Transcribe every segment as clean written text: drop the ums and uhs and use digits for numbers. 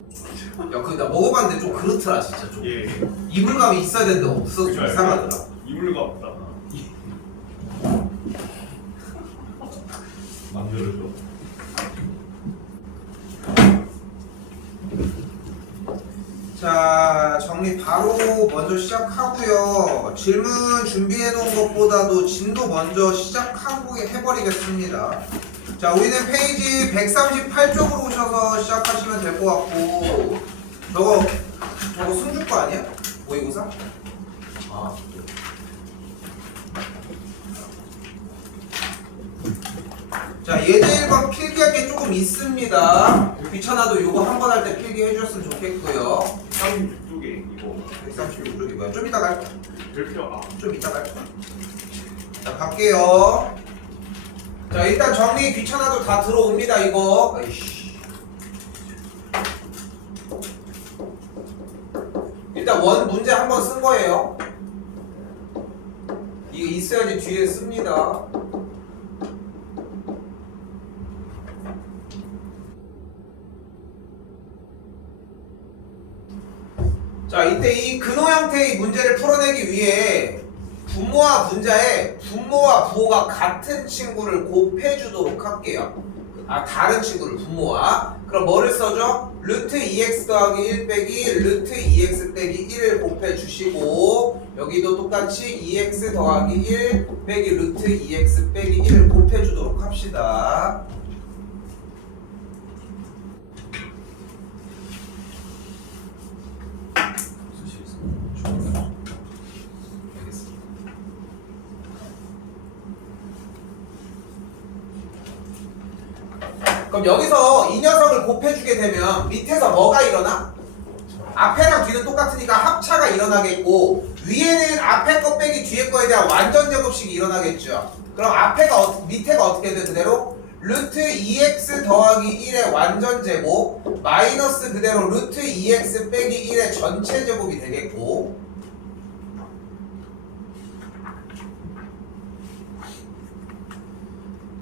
야, 그 나 먹어봤는데 좀 그렇더라 진짜 좀. 예. 이불감이 있어야 되는데 없어서 좀 이상하더라. 이불가 없다. 만들어줘. 자, 정리 바로 먼저 시작하고요. 질문 준비해 놓은 것보다도 진도 먼저 시작하고 해버리겠습니다. 자, 우리는 페이지 138쪽으로 오셔서 시작하시면 될 것 같고, 저거 승주 거 아니야? 모의고사? 아, 자, 예제 1번 필기할 게 조금 있습니다. 귀찮아도 이거 한 번 할 때 필기해 주셨으면 좋겠고요. 36쪽에 이거 136쪽이 뭐야? 좀 이따 갈 거야. 별표 좀 이따 갈 거야. 자, 갈게요. 자, 일단 정리 귀찮아도 다 들어옵니다, 이거. 아이씨. 일단 원 문제 한 번 쓴 거예요. 이게 있어야지 뒤에 씁니다. 자, 이때 이 근호 형태의 문제를 풀어내기 위해 분모와 분자에 분모와 부호가 같은 친구를 곱해주도록 할게요. 아, 다른 친구를 분모와. 그럼 뭐를 써줘? 루트 2x 더하기 1 빼기 루트 2x 빼기 1을 곱해주시고, 여기도 똑같이 2x 더하기 1 빼기 루트 2x 빼기 1을 곱해주도록 합시다. 그럼 여기서 이 녀석을 곱해주게 되면 밑에서 뭐가 일어나? 앞에랑 뒤는 똑같으니까 합차가 일어나겠고, 위에는 앞에 거 빼기 뒤에 거에 대한 완전 제곱식이 일어나겠죠. 그럼 밑에가 어떻게 돼? 그대로 루트 2x 더하기 1의 완전 제곱 마이너스 그대로 루트 2x 빼기 1의 전체 제곱이 되겠고,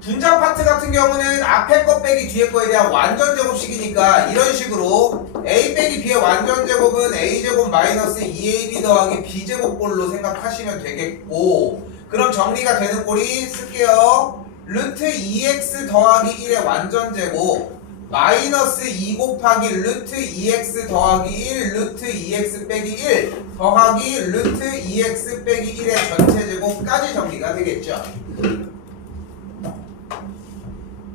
분자 파트 같은 경우는 앞에 거 빼기 뒤에 거에 대한 완전 제곱식이니까 이런 식으로 a 빼기 b의 완전 제곱은 a제곱 마이너스 2ab 더하기 b제곱꼴로 생각하시면 되겠고, 그럼 정리가 되는 꼴이 쓸게요. 루트 2x 더하기 1의 완전 제곱 마이너스 2 곱하기 루트 2x 더하기 1 루트 2x 빼기 1 더하기 루트 2x 빼기 1의 전체 제곱까지 정리가 되겠죠.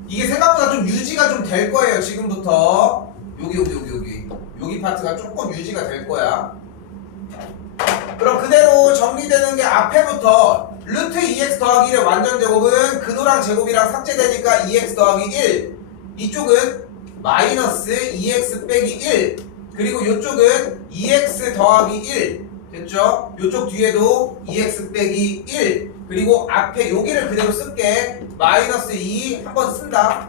이게 생각보다 좀 유지가 좀 될 거예요. 지금부터 여기 파트가 조금 유지가 될 거야. 그럼 그대로 정리되는 게 앞에부터 루트 2x 더하기 1의 완전 제곱은 근호랑 제곱이랑 삭제되니까 2x 더하기 1, 이쪽은 마이너스 2x 빼기 1, 그리고 이쪽은 2x 더하기 1 됐죠? 이쪽 뒤에도 2x 빼기 1, 그리고 앞에 여기를 그대로 쓸게. 마이너스 2 한번 쓴다.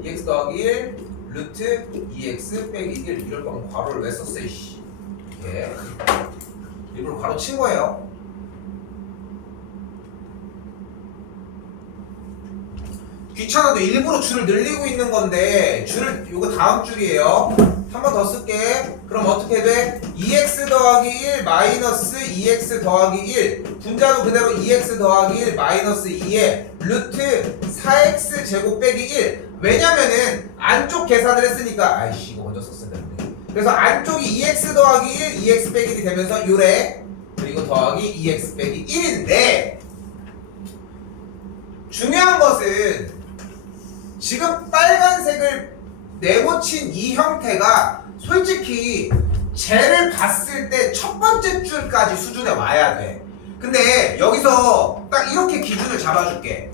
2x 더하기 1 루트 2x 빼기 1. 이럴 거면 괄호를 왜 썼어 이씨. 이렇게 일부러 괄호 친 거예요. 귀찮아도 일부러 줄을 늘리고 있는 건데, 줄을 요거 다음 줄이에요. 한 번 더 쓸게. 그럼 어떻게 돼? 2x 더하기 1 마이너스 2x 더하기 1, 분자도 그대로 2x 더하기 1 마이너스 2에 루트 4x 제곱 빼기 1. 왜냐면은 안쪽 계산을 했으니까, 아이씨 이거 먼저 썼어야 되는데. 그래서 안쪽이 2x 더하기 1 2x 빼기 1이 되면서 요래, 그리고 더하기 2x 빼기 1인데, 중요한 것은 지금 빨간색을 네모친 이 형태가 솔직히 쟤를 봤을 때 첫 번째 줄까지 수준에 와야 돼. 근데 여기서 딱 이렇게 기준을 잡아줄게.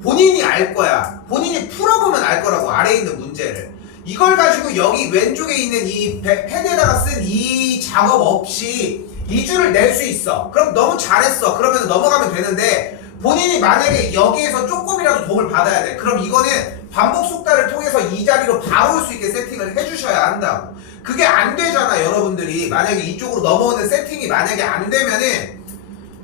본인이 알 거야. 본인이 풀어보면 알 거라고, 아래에 있는 문제를. 이걸 가지고 여기 왼쪽에 있는 이 패드에다가 쓴 이 작업 없이 이 줄을 낼 수 있어. 그럼 너무 잘했어. 그러면 넘어가면 되는데, 본인이 만약에 여기에서 조금이라도 도움을 받아야 돼. 그럼 이거는 반복 숙달을 통해서 이 자리로 바로 올 수 있게 세팅을 해주셔야 한다고. 그게 안 되잖아, 여러분들이. 만약에 이쪽으로 넘어오는 세팅이 만약에 안 되면은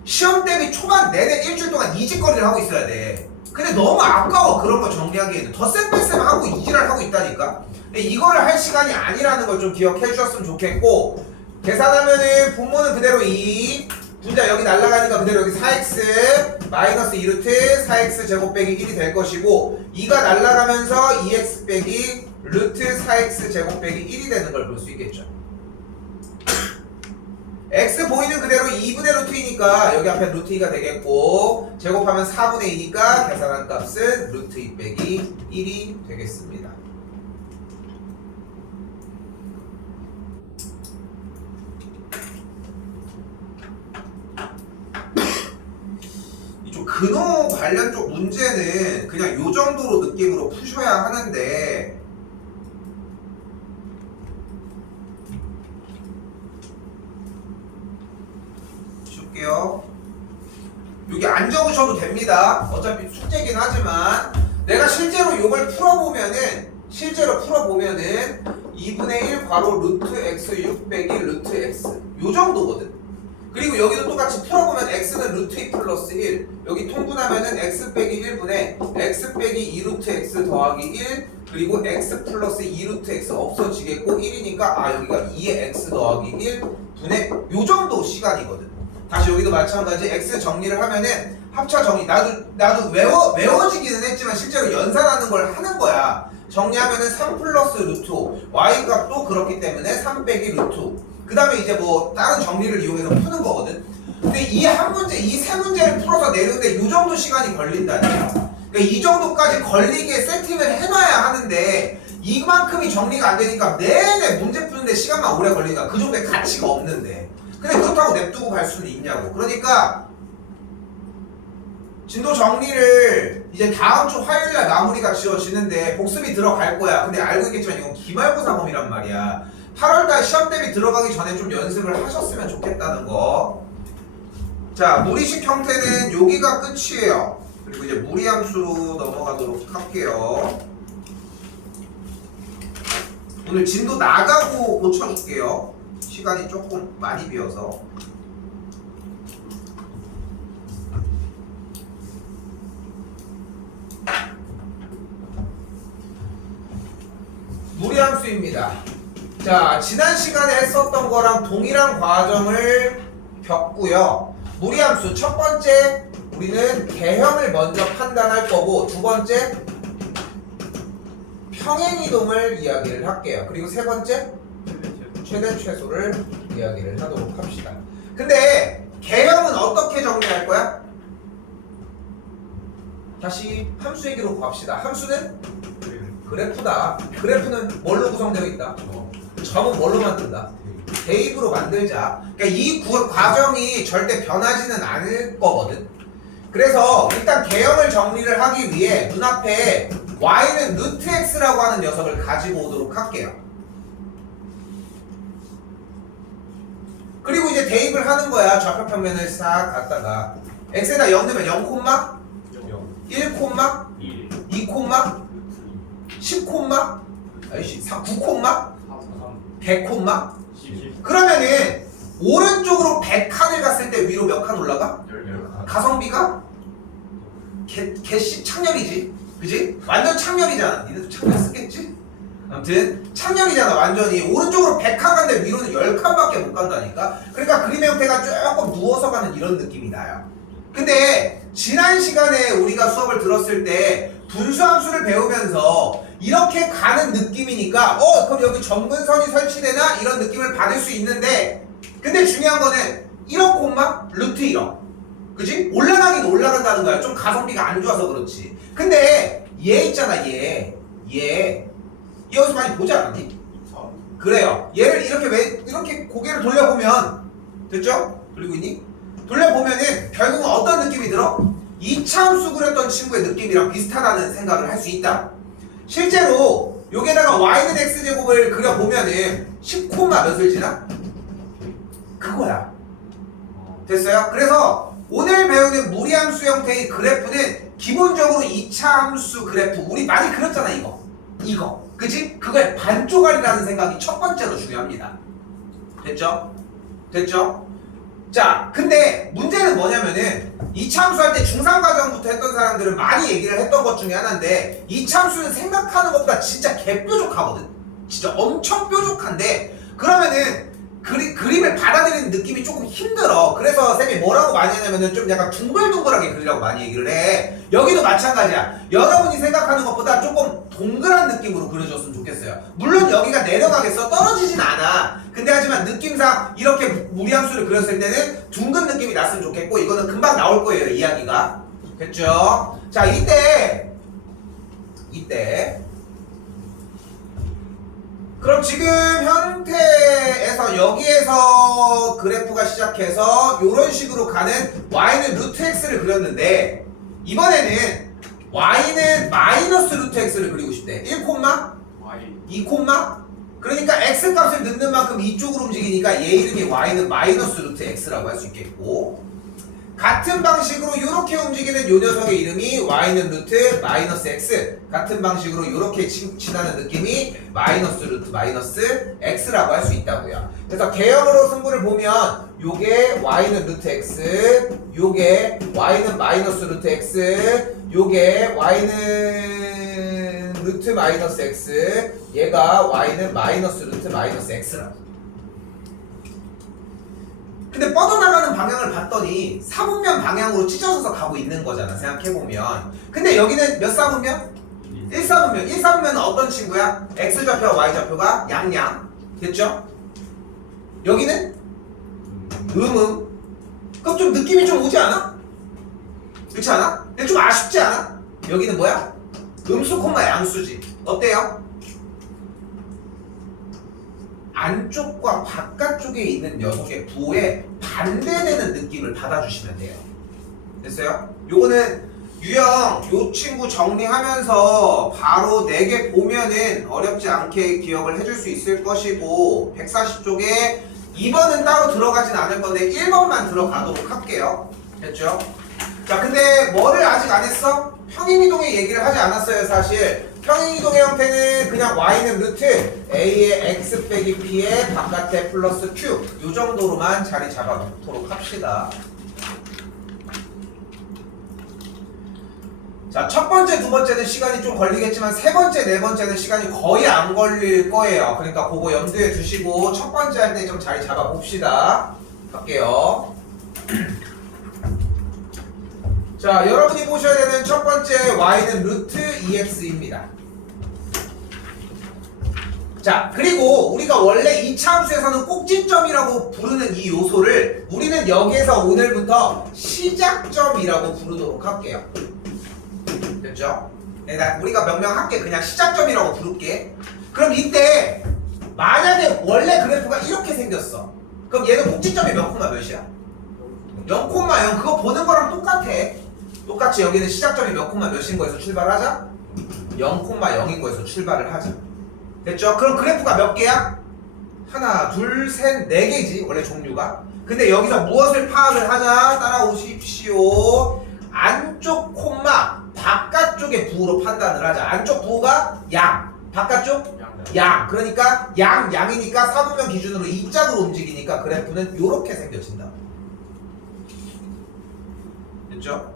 시험 대비 초반 내내 일주일 동안 이직거리를 하고 있어야 돼. 근데 너무 아까워, 그런 거 정리하기에는. 덧셈 뺄셈 하고 이지랄 하고 있다니까. 이거를 할 시간이 아니라는 걸 좀 기억해 주셨으면 좋겠고, 계산하면은 분모는 그대로 2, 분자 여기 날라가니까 그대로 여기 4x 마이너스 2루트 4x 제곱 빼기 1이 될 것이고, 2가 날라가면서 2x 빼기 루트 4x 제곱 빼기 1이 되는 걸 볼 수 있겠죠. x 보이는 그대로 2분의 루트 2니까 여기 앞에 루트 2가 되겠고, 제곱하면 4분의 2니까 계산한 값은 루트 2 빼기 1이 되겠습니다. 이쪽 근호 관련 쪽 문제는 그냥 요 정도로 느낌으로 푸셔야 하는데, 줄게요. 여기 안 적으셔도 됩니다. 어차피 숙제긴 하지만 내가 실제로 이걸 풀어보면은 2분의 1 괄호 루트 x 6 빼기 루트 x 요 정도거든. 그리고 여기도 똑같이 풀어보면 x는 루트 2 플러스 1, 여기 통분하면은 x 빼기 1분의 x 빼기 2 루트 x 더하기 1, 그리고 x 플러스 2 루트 x 없어지겠고 1이니까 여기가 2의 x 더하기 1 분의 요 정도 시간이거든. 다시 여기도 마찬가지 x 정리를 하면은 합차 정리, 나도 외워지기는 했지만 실제로 연산하는 걸 하는 거야. 정리하면은 3 플러스 루트 5, y 값도 그렇기 때문에 3 빼기 루트 5. 그 다음에 이제 뭐 다른 정리를 이용해서 푸는 거거든. 근데 이 세 문제를 풀어서 내는데 이 정도 시간이 걸린다니까. 그러니까 이 정도까지 걸리게 세팅을 해놔야 하는데 이만큼이 정리가 안 되니까 내내 문제 푸는데 시간만 오래 걸리니까 그 정도의 가치가 없는데. 근데 그렇다고 냅두고 갈 수는 있냐고. 그러니까 진도 정리를 이제 다음 주 화요일날 마무리가 지어지는데 복습이 들어갈 거야. 근데 알고 있겠지만 이건 기말고사 범위란 말이야. 8월달 시험 대비 들어가기 전에 좀 연습을 하셨으면 좋겠다는 거. 자, 무리식 형태는 여기가 끝이에요. 그리고 이제 무리함수로 넘어가도록 할게요. 오늘 진도 나가고 고쳐줄게요. 시간이 조금 많이 비어서. 무리함수입니다. 자, 지난 시간에 했었던 거랑 동일한 과정을 겪고요. 무리함수 첫 번째 우리는 개형을 먼저 판단할 거고, 두 번째 평행이동을 이야기를 할게요. 그리고 세 번째 최대 최소를 이야기를 하도록 합시다. 근데 개형은 어떻게 정리할 거야? 다시 함수 얘기로 갑시다. 함수는 그래프다. 그래프는 뭘로 구성되어 있다? 점은 뭘로 만든다? 대입으로 만들자. 그러니까 이 과정이 절대 변하지는 않을 거거든. 그래서 일단 개형을 정리를 하기 위해 눈앞에 y는 루트 x라고 하는 녀석을 가지고 오도록 할게요. 그리고 이제 대입을 하는 거야. 좌표 평면을 싹 갖다가 x에다 0 넣으면 0 콤마 1 콤마 2 콤마 10 콤마 9 콤마 100 콤마. 그러면은 오른쪽으로 100칸을 갔을 때 위로 몇 칸 올라가? 가성비가 개씨 창렬이지, 그지? 완전 창렬이잖아. 니네도 창렬 쓰겠지? 아무튼 창렬이잖아. 완전히 오른쪽으로 100칸 간데 위로는 10칸밖에 못 간다니까. 그러니까 그림의 형태가 조금 누워서 가는 이런 느낌이 나요. 근데 지난 시간에 우리가 수업을 들었을 때 분수함수를 배우면서 이렇게 가는 느낌이니까 그럼 여기 점근선이 설치되나? 이런 느낌을 받을 수 있는데, 근데 중요한 거는 1억 콤마 루트 1억, 그지? 올라가긴 올라간다는 거야. 좀 가성비가 안 좋아서 그렇지. 근데 얘 있잖아. 얘 여기서 많이 보지 않았니? 그래요. 얘를 이렇게 고개를 돌려보면 됐죠? 돌리고 있니? 돌려보면은 결국은 어떤 느낌이 들어? 이차함수 그렸던 친구의 느낌이랑 비슷하다는 생각을 할 수 있다. 실제로 여기에다가 y는 x제곱을 그려보면은 10 콤마 몇을 지나? 그거야. 됐어요? 그래서 오늘 배우는 무리함수 형태의 그래프는 기본적으로 2차 함수 그래프, 우리 많이 그렸잖아. 이거 그치? 그거의 반조각이라는 생각이 첫 번째로 중요합니다. 됐죠? 자, 근데 문제는 뭐냐면은 2차 함수 할 때 중상과정부터 했던 사람들은 많이 얘기를 했던 것 중에 하나인데, 2차 함수는 생각하는 것보다 진짜 개뾰족하거든. 진짜 엄청 뾰족한데 그러면은 그림을 받아들이는 느낌이 조금 힘들어. 그래서 쌤이 뭐라고 많이 하냐면은 좀 약간 둥글둥글하게 그리라고 많이 얘기를 해. 여기도 마찬가지야. 여러분이 생각하는 것보다 조금 동그란 느낌으로 그려줬으면 좋겠어요. 물론 여기가 내려가겠어. 떨어지진 않아. 근데 하지만 느낌상 이렇게 무리함수를 그렸을 때는 둥근 느낌이 났으면 좋겠고 이거는 금방 나올 거예요. 이야기가. 됐죠? 자, 이때 그럼 지금 현태에서 여기에서 그래프가 시작해서 이런 식으로 가는 y는 루트 x를 그렸는데 이번에는 y는 마이너스 루트 x를 그리고 싶대. 1, Y 2, 그러니까 x 값을 넣는 만큼 이쪽으로 움직이니까 얘 이름이 y는 마이너스 루트 x라고 할 수 있겠고 같은 방식으로 이렇게 움직이는 요 녀석의 이름이 y는 루트 마이너스 x 같은 방식으로 이렇게 지나는 느낌이 마이너스 루트 마이너스 x라고 할 수 있다고요. 그래서 개형으로 승부를 보면 요게 y는 루트 x 요게 y는 마이너스 루트 x 요게 y는 루트 마이너스 x 얘가 y는 마이너스 루트 마이너스 x라고. 근데 뻗어나가는 방향을 봤더니 사분면 방향으로 찢어져서 가고 있는 거잖아 생각해보면. 근데 여기는 몇 사분면? 1사분면. 1사분면은 어떤 친구야? x좌표와 y좌표가 양양 됐죠? 여기는 그럼 좀 느낌이 좀 오지 않아? 그렇지 않아? 근데 좀 아쉽지 않아? 여기는 뭐야? 음수 콤마 양수지. 어때요? 안쪽과 바깥쪽에 있는 녀석의 부호에 반대되는 느낌을 받아주시면 돼요. 됐어요? 요거는 유형 요 친구 정리하면서 바로 4개 보면은 어렵지 않게 기억을 해줄 수 있을 것이고 140쪽에 2번은 따로 들어가진 않을 건데 1번만 들어가도록 할게요. 됐죠? 자, 근데 뭐를 아직 안 했어? 평행이동의 얘기를 하지 않았어요, 사실. 평행이동의 형태는 그냥 y는 루트 a의 x 빼기 p의 바깥에 플러스 q 요 정도로만 자리 잡아놓도록 합시다. 자, 첫 번째, 두 번째는 시간이 좀 걸리겠지만 세 번째, 네 번째는 시간이 거의 안 걸릴 거예요. 그러니까 그거 염두에 두시고 첫 번째 할 때 좀 자리 잡아봅시다. 갈게요. 자, 여러분이 보셔야 되는 첫 번째 y는 루트 2x입니다. 자, 그리고 우리가 원래 이차 함수에서는 꼭지점이라고 부르는 이 요소를 우리는 여기에서 오늘부터 시작점이라고 부르도록 할게요. 됐죠? 우리가 명명할게. 그냥 시작점이라고 부를게. 그럼 이때 만약에 원래 그래프가 이렇게 생겼어. 그럼 얘는 꼭지점이 몇 콤마 몇이야? 0,0. 그거 보는 거랑 똑같아. 똑같이 여기는 시작점이 몇 콤마 몇인 거에서 출발하자? 0,0인 거에서 출발을 하자. 됐죠? 그럼 그래프가 몇 개야? 하나, 둘, 셋, 네 개지 원래 종류가. 근데 여기서 무엇을 파악을 하자? 따라오십시오. 안쪽 콤마 바깥쪽의 부호로 판단을 하자. 안쪽 부호가 양, 바깥쪽? 양. 그러니까 양이니까 사분면 기준으로 이짝으로 움직이니까 그래프는 이렇게 생겨진다. 됐죠?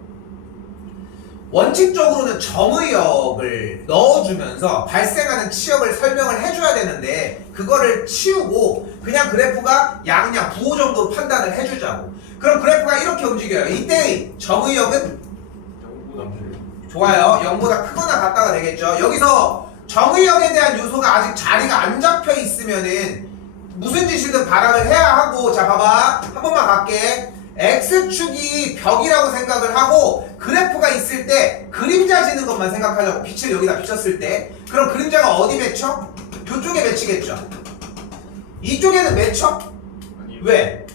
원칙적으로는 정의역을 넣어주면서 발생하는 치역을 설명을 해줘야 되는데 그거를 치우고 그냥 그래프가 양양 부호 정도로 판단을 해주자고. 그럼 그래프가 이렇게 움직여요. 이때 정의역은 0보다 좋아요. 0보다 크거나 같다가 되겠죠. 여기서 정의역에 대한 요소가 아직 자리가 안 잡혀 있으면은 무슨 짓이든 발악을 해야 하고. 자, 봐봐. 한 번만 갈게. X축이 벽이라고 생각을 하고 그래프가 있을 때 그림자 지는 것만 생각하자고. 빛을 여기다 비쳤을 때 그럼 그림자가 어디 맺혀? 이쪽에 맺히겠죠. 이쪽에는 맺혀? 아니 왜?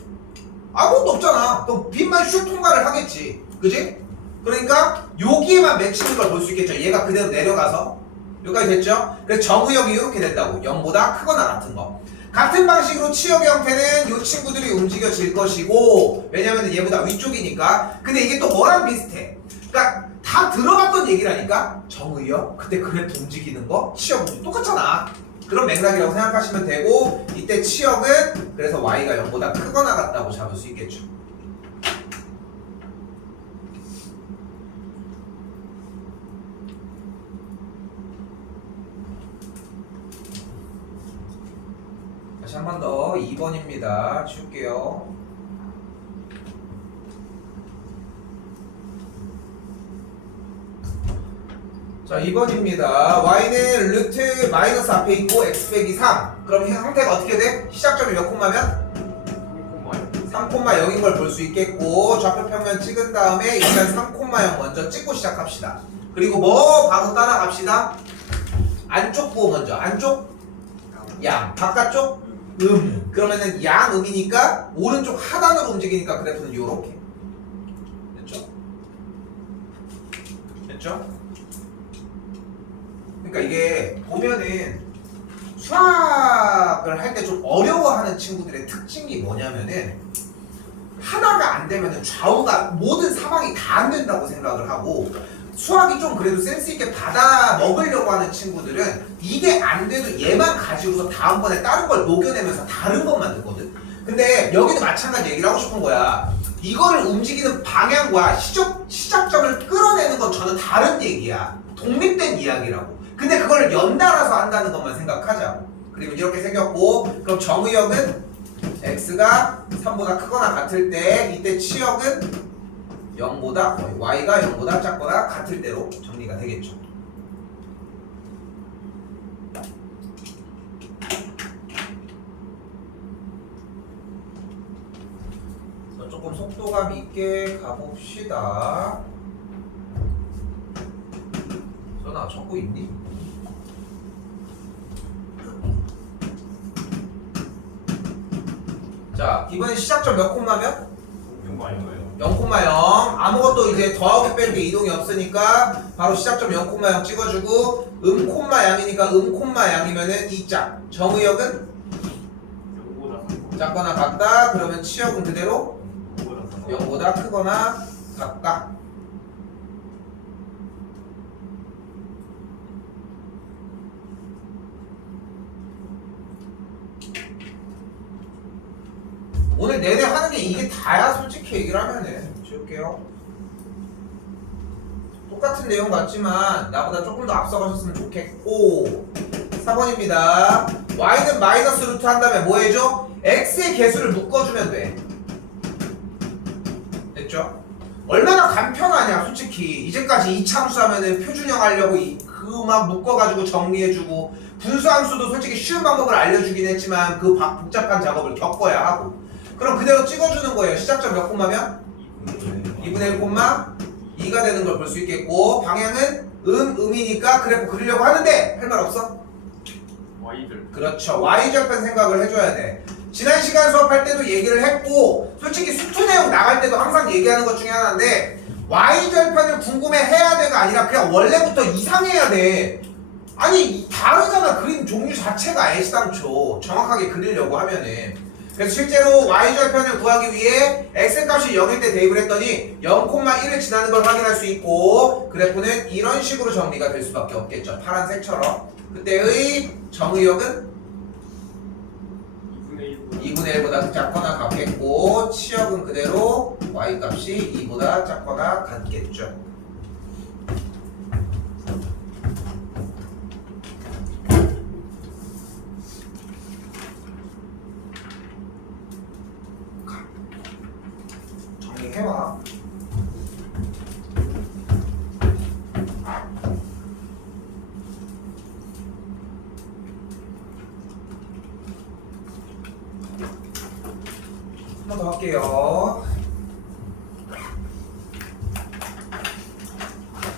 아무것도 없잖아. 그럼 빛만 슉 통과를 하겠지. 그지? 그러니까 여기에만 맺히는 걸 볼 수 있겠죠. 얘가 그대로 내려가서 여기까지 됐죠? 그래서 정의역이 이렇게 된다고. 0보다 크거나 같은 거. 같은 방식으로 치역의 형태는 이 친구들이 움직여질 것이고 왜냐면 얘보다 위쪽이니까. 근데 이게 또 뭐랑 비슷해? 그러니까 다 들어갔던 얘기라니까. 정의역, 그때 그래프 움직이는 거, 치역 움직이는 거 똑같잖아. 그런 맥락이라고 생각하시면 되고 이때 치역은 그래서 y가 0보다 크거나 같다고 잡을 수 있겠죠. 다시 한 번 더 2번입니다. 지울게요. 자 2번입니다. y는 루트 마이너스 앞에 있고 x 빼기 3. 그럼 형태가 어떻게 돼? 시작점이 몇 콤마면? 3,0인 걸 볼 수 있겠고 좌표 평면 찍은 다음에 일단 3,0 먼저 찍고 시작합시다. 그리고 뭐 바로 따라갑시다. 안쪽 부호 먼저. 안쪽 양, 바깥쪽 그러면은 양음이니까 오른쪽 하단으로 움직이니까 그래프는 요렇게. 됐죠? 됐죠? 그러니까 이게 보면은 수학을 할 때 좀 어려워하는 친구들의 특징이 뭐냐면은 하나가 안 되면은 좌우가 모든 사방이 다 안 된다고 생각을 하고, 수학이 좀 그래도 센스 있게 받아 먹으려고 하는 친구들은 이게 안 돼도 얘만 가지고서 다음번에 다른 걸 녹여내면서 다른 것만 듣거든. 근데 여기도 마찬가지 얘기를 하고 싶은 거야. 이거를 움직이는 방향과 시작점을 끌어내는 건 저는 다른 얘기야. 독립된 이야기라고. 근데 그걸 연달아서 한다는 것만 생각하자고. 그리고 이렇게 생겼고, 그럼 정의역은 x가 3보다 크거나 같을 때 이때 치역은 0보다 y가 0보다 작거나 같을 때로 정리가 되겠죠. 조금 속도감 있게 가봅시다. 전화 적고 있니? 자, 이번에 시작점 몇 콤마면? 0,0. 아무것도 이제 더하기 빼기 이동이 없으니까 바로 시작점 0,0 찍어주고, 양이니까 양이면은 이 짝. 정의역은? 작거나 같다. 그러면 치역은 그대로? 0보다 크거나 같다. 오늘 내내 하는 게 이게 다야. 솔직히 얘기를 하면은. 지울게요. 똑같은 내용 같지만 나보다 조금 더 앞서가셨으면 좋겠고, 4번입니다. y는 마이너스 루트 한 다음에 뭐 해줘? x의 개수를 묶어주면 돼. 됐죠? 얼마나 간편하냐 솔직히. 이제까지 이차함수 하면은 표준형 하려고 그 막 묶어가지고 정리해주고, 분수함수도 솔직히 쉬운 방법을 알려주긴 했지만 그 복잡한 작업을 겪어야 하고. 그럼 그대로 찍어주는 거예요. 시작점 몇 콤마면? 2분의 1, 2가 되는 걸 볼 수 있겠고, 방향은 음이니까 그래프 그리려고 하는데 할 말 없어? Y절. 그렇죠. Y절편 생각을 해줘야 돼. 지난 시간 수업할 때도 얘기를 했고, 솔직히 수투 내용 나갈 때도 항상 얘기하는 것 중에 하나인데, Y절편을 궁금해해야 돼가 아니라 그냥 원래부터 이상해야 돼. 아니 다르잖아. 그림 종류 자체가 애시당초 정확하게 그리려고 하면은. 그래서 실제로 y절편을 구하기 위해 x값이 0일 때 대입을 했더니 0,1을 지나는 걸 확인할 수 있고, 그래프는 이런 식으로 정리가 될 수밖에 없겠죠. 파란색처럼. 그때의 정의역은 2분의 1보다 작거나 같겠고, 치역은 그대로 y값이 2보다 작거나 같겠죠. 정리해와. 한 번 더 할게요.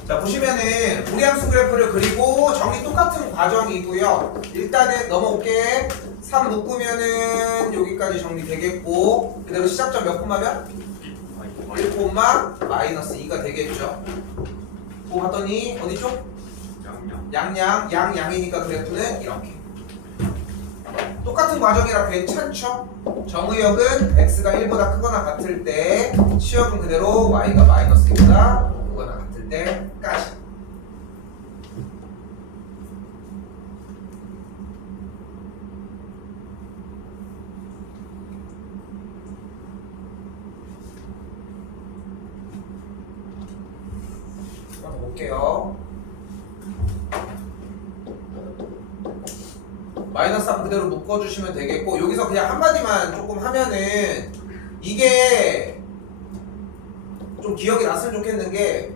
자, 보시면은 무리함수 그래프를 그리고 정리 똑같은 과정이고요. 일단은 넘어올게. 3 묶으면은 여기까지 정리되겠고, 그대로 시작점 몇 콤마면? 1, 마이너스 2가 되겠죠. 뭐 하더니 어디 쪽? 양이니까 그래프는 이렇게. 똑같은 과정이라 괜찮죠? 정의역은 x가 1보다 크거나 같을 때, 치역은 그대로 y가 마이너스 2보다 크거나 같을 때까지. 한번 볼게요. 마이너스 3 그대로 묶어주시면 되겠고 여기서 그냥 한마디만 조금 하면은 이게 좀 기억이 났으면 좋겠는 게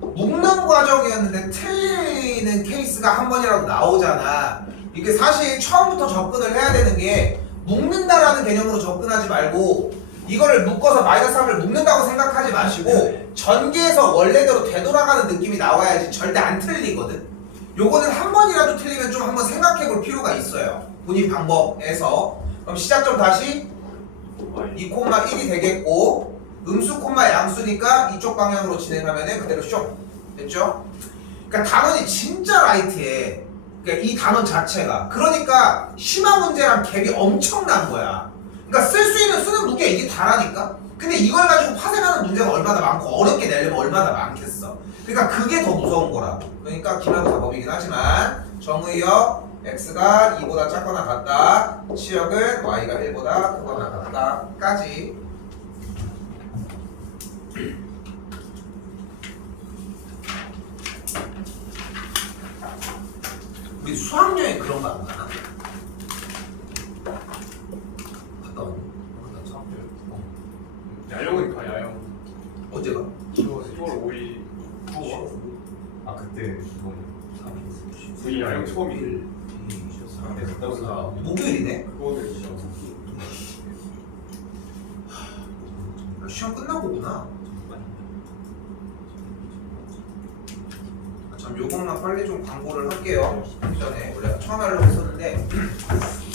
묶는 과정이었는데 틀리는 케이스가 한 번이라도 나오잖아. 이게 사실 처음부터 접근을 해야 되는 게 묶는다라는 개념으로 접근하지 말고 이거를 묶어서 마이너스 3을 묶는다고 생각하지 마시고 전개에서 원래대로 되돌아가는 느낌이 나와야지 절대 안 틀리거든. 요거는 한 번이라도 틀리면 좀 한번 생각해 볼 필요가 있어요. 본인 방법에서. 그럼 시작점 다시 2,1이 되겠고 음수 콤마 양수니까 이쪽 방향으로 진행하면 그대로 쇽 됐죠? 그러니까 단원이 진짜 라이트해. 그러니까 이 단원 자체가 그러니까 심화 문제랑 갭이 엄청난 거야. 그러니까 쓸 수 있는 쓰는 무게 이게 다라니까. 근데 이걸 가지고 파생하는 문제가 얼마나 많고 어렵게 내려면 얼마나 많겠어. 그러니까 그게 더 무서운 거라고. 그러니까 기말고사 법이긴 하지만 정의역 x가 2보다 작거나 같다, 치역은 y가 1보다 크거나 같다까지. 우리 수학여행 그런 거 안 가나? 갔다 왔니? 야영은 가 야영. 언제 가? 10월 5일. 아 그때 우리 야영 처음이. 목요일이네? 그거는 진짜. 시험 끝나고구나. 참 요것만 빨리 좀 광고를 할게요. 하기 전에 원래 처음 하려고 했었는데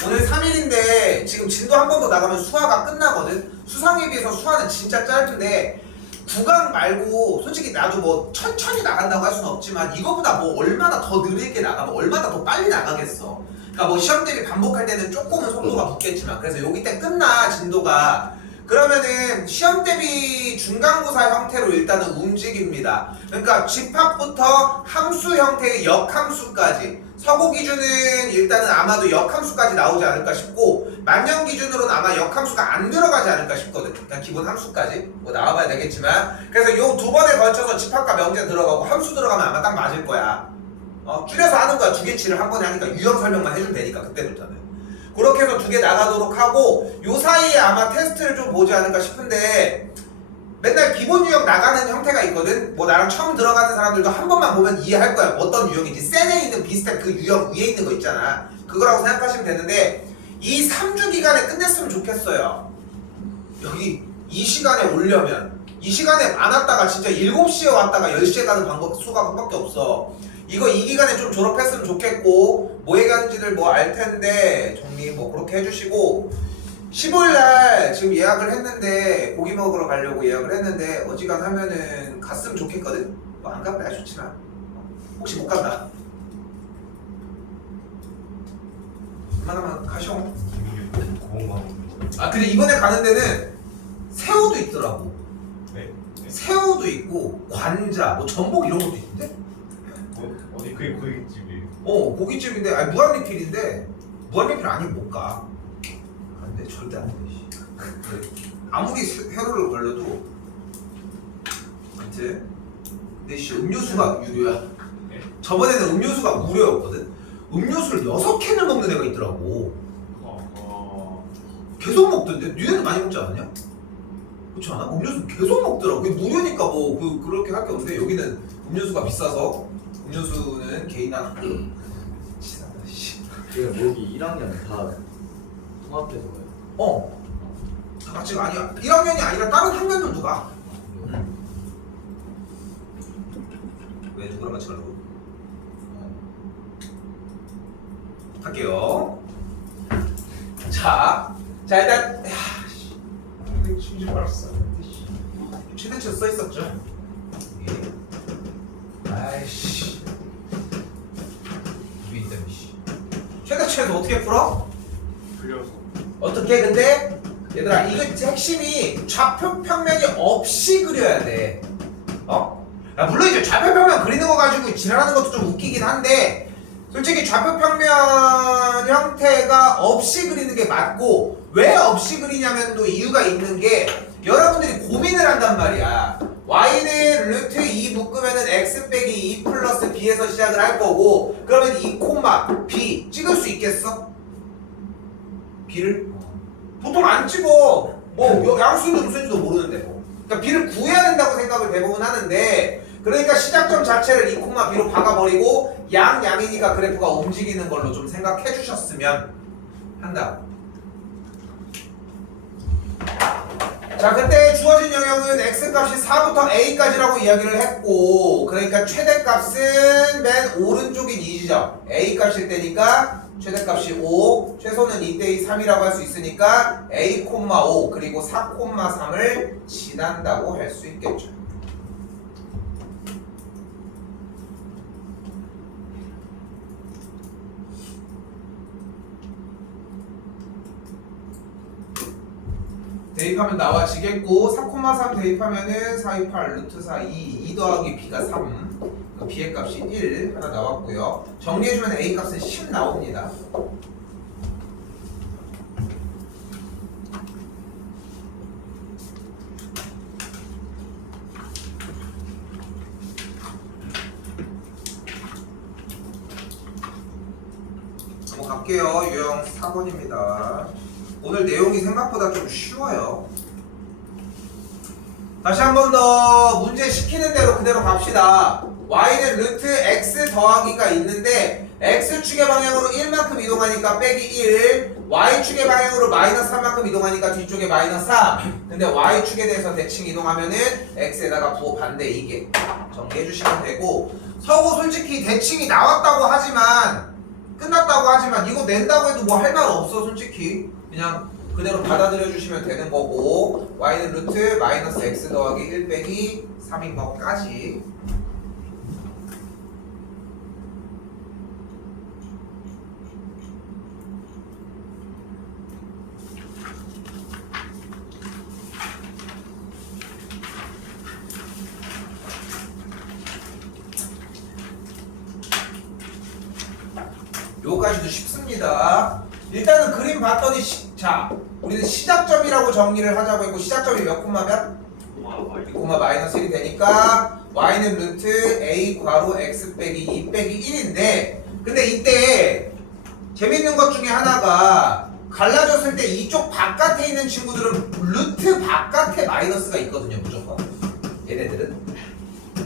오늘 3일인데 지금 진도 한 번 더 나가면 수화가 끝나거든. 수상에 비해서 수화는 진짜 짧은데 구강 말고 솔직히 나도 뭐 천천히 나간다고 할 수는 없지만 이거보다 뭐 얼마나 더 느리게 나가면 얼마나 더 빨리 나가겠어. 그러니까 뭐 시험 대비 반복할 때는 조금은 속도가 붙겠지만 그래서 여기 때 끝나 진도가. 그러면은 시험 대비 중간고사 형태로 일단은 움직입니다. 그러니까 집합부터 함수 형태의 역함수까지 서고 기준은 일단은 아마도 역함수까지 나오지 않을까 싶고 만년 기준으로는 아마 역함수가 안 들어가지 않을까 싶거든. 그냥 기본 함수까지 뭐 나와봐야 되겠지만 그래서 요 두 번에 걸쳐서 집합과 명제 들어가고 함수 들어가면 아마 딱 맞을 거야. 줄여서 하는 거야. 두 개치를 한 번에 하니까 유형 설명만 해주면 되니까 그때부터는. 그렇게 해서 두 개 나가도록 하고 요 사이에 아마 테스트를 좀 보지 않을까 싶은데 맨날 기본 유형 나가는 형태가 있거든. 뭐 나랑 처음 들어가는 사람들도 한 번만 보면 이해할 거야. 어떤 유형인지. 센에 있는 비슷한 그 유형 위에 있는 거 있잖아. 그거라고 생각하시면 되는데 이 3주 기간에 끝냈으면 좋겠어요. 여기 이 시간에 오려면 이 시간에 안 왔다가 진짜 7시에 왔다가 10시에 가는 방법 수가 그밖에 없어. 이거 이 기간에 좀 졸업했으면 좋겠고 뭐 얘기하는지를 뭐 알 텐데 정리 뭐 그렇게 해주시고 15일날 지금 예약을 했는데 고기 먹으러 가려고 예약을 했는데 어지간하면은 갔으면 좋겠거든. 뭐 안 가면 내가 좋지만 혹시 못 간다. 웬만하면 가셔. 아 근데 이번에 가는 데는 새우도 있더라고. 네. 새우도 있고 관자, 뭐 전복 이런 것도 있는데? 어디 그게 고깃집이에요? 고깃집인데 아니 무한리필인데 무한리필 아니면 못 가. 안돼 절대 안돼. 아무리 회로를 걸려도 아무튼 근데 씨 음료수가 유료야. 네? 저번에는 음료수가 무료였거든. 음료수를 6캔을 먹는 애가 있더라고. 계속 먹던데? 니네는 많이 먹지 않았냐? 그렇지 않아? 음료수 계속 먹더라고. 그게 무료니까 뭐 그렇게 할 게 없는데 여기는 음료수가 비싸서 음료수는 개인당 치사하다 씨. 지금 여기 1학년 다 통합해서 가요? 다 같이 아니야. 1학년이 아니라 다른 학년들도 가. 왜 누구랑 같이 가려고? 할게요. 자 일단 심지어 말았어. 최대치로 써 있었죠. 아이씨. 위인담 씨. 최대치에서 어떻게 풀어? 그려서. 어떻게 근데 얘들아 이거 핵심이 좌표 평면이 없이 그려야 돼. 물론 이제 좌표 평면 그리는 거 가지고 지랄하는 것도 좀 웃기긴 한데 솔직히 좌표 평면 형태가 없이 그리는 게 맞고 왜 없이 그리냐면 또 이유가 있는 게 여러분들이 고민을 한단 말이야. y는 루트 2 묶으면은 x 빼기 2 플러스 b에서 시작을 할 거고 그러면 2 콤마 b 찍을 수 있겠어? b를? 보통 안 찍어. 뭐 양수인지 음수인지도 모르는데 뭐. 그러니까 b를 구해야 된다고 생각을 대부분 하는데 그러니까 시작점 자체를 2 콤마 b로 박아버리고 양이니까 그래프가 움직이는 걸로 좀 생각해 주셨으면 한다. 자, 그때 주어진 영역은 x값이 4부터 a까지라고 이야기를 했고 그러니까 최대값은 맨 오른쪽인 이 지점 a값일 때니까 최대값이 5 최소는 2대2 3이라고 할 수 있으니까 a, 5 그리고 4, 3을 지난다고 할 수 있겠죠. 대입하면 나와지겠고 4,3 대입하면은 4, 2, 8 루트 4, 2 더하기 b가 3 b의 값이 1 하나 나왔고요. 정리해주면 a 값은 10 나옵니다. 넘어갈게요. 유형 4번입니다. 오늘 내용이 생각보다 좀 쉬워요. 다시 한 번 더 문제 시키는 대로 그대로 갑시다. y는 루트 x 더하기가 있는데 x축의 방향으로 1만큼 이동하니까 빼기 1 y축의 방향으로 마이너스 3만큼 이동하니까 뒤쪽에 마이너스 3 근데 y축에 대해서 대칭 이동하면은 x에다가 부호 반대 2개 정리해 주시면 되고 서고 솔직히 대칭이 나왔다고 하지만 끝났다고 하지만 이거 낸다고 해도 뭐 할 말 없어 솔직히 그냥 그대로 받아들여 주시면 되는 거고 y는 루트 마이너스 x 더하기 1 빼기 3인 것까지 요까지도 쉽습니다. 일단은 그림 봤더니 자 우리는 시작점이라고 정리를 하자고 했고 시작점이 몇 콤마 몇? 2 콤마 마이너스 1이 되니까 y는 루트 a 괄호 x 빼기 2 빼기 1인데 근데 이때 재밌는 것 중에 하나가 갈라졌을 때 이쪽 바깥에 있는 친구들은 루트 바깥에 마이너스가 있거든요 무조건 얘네들은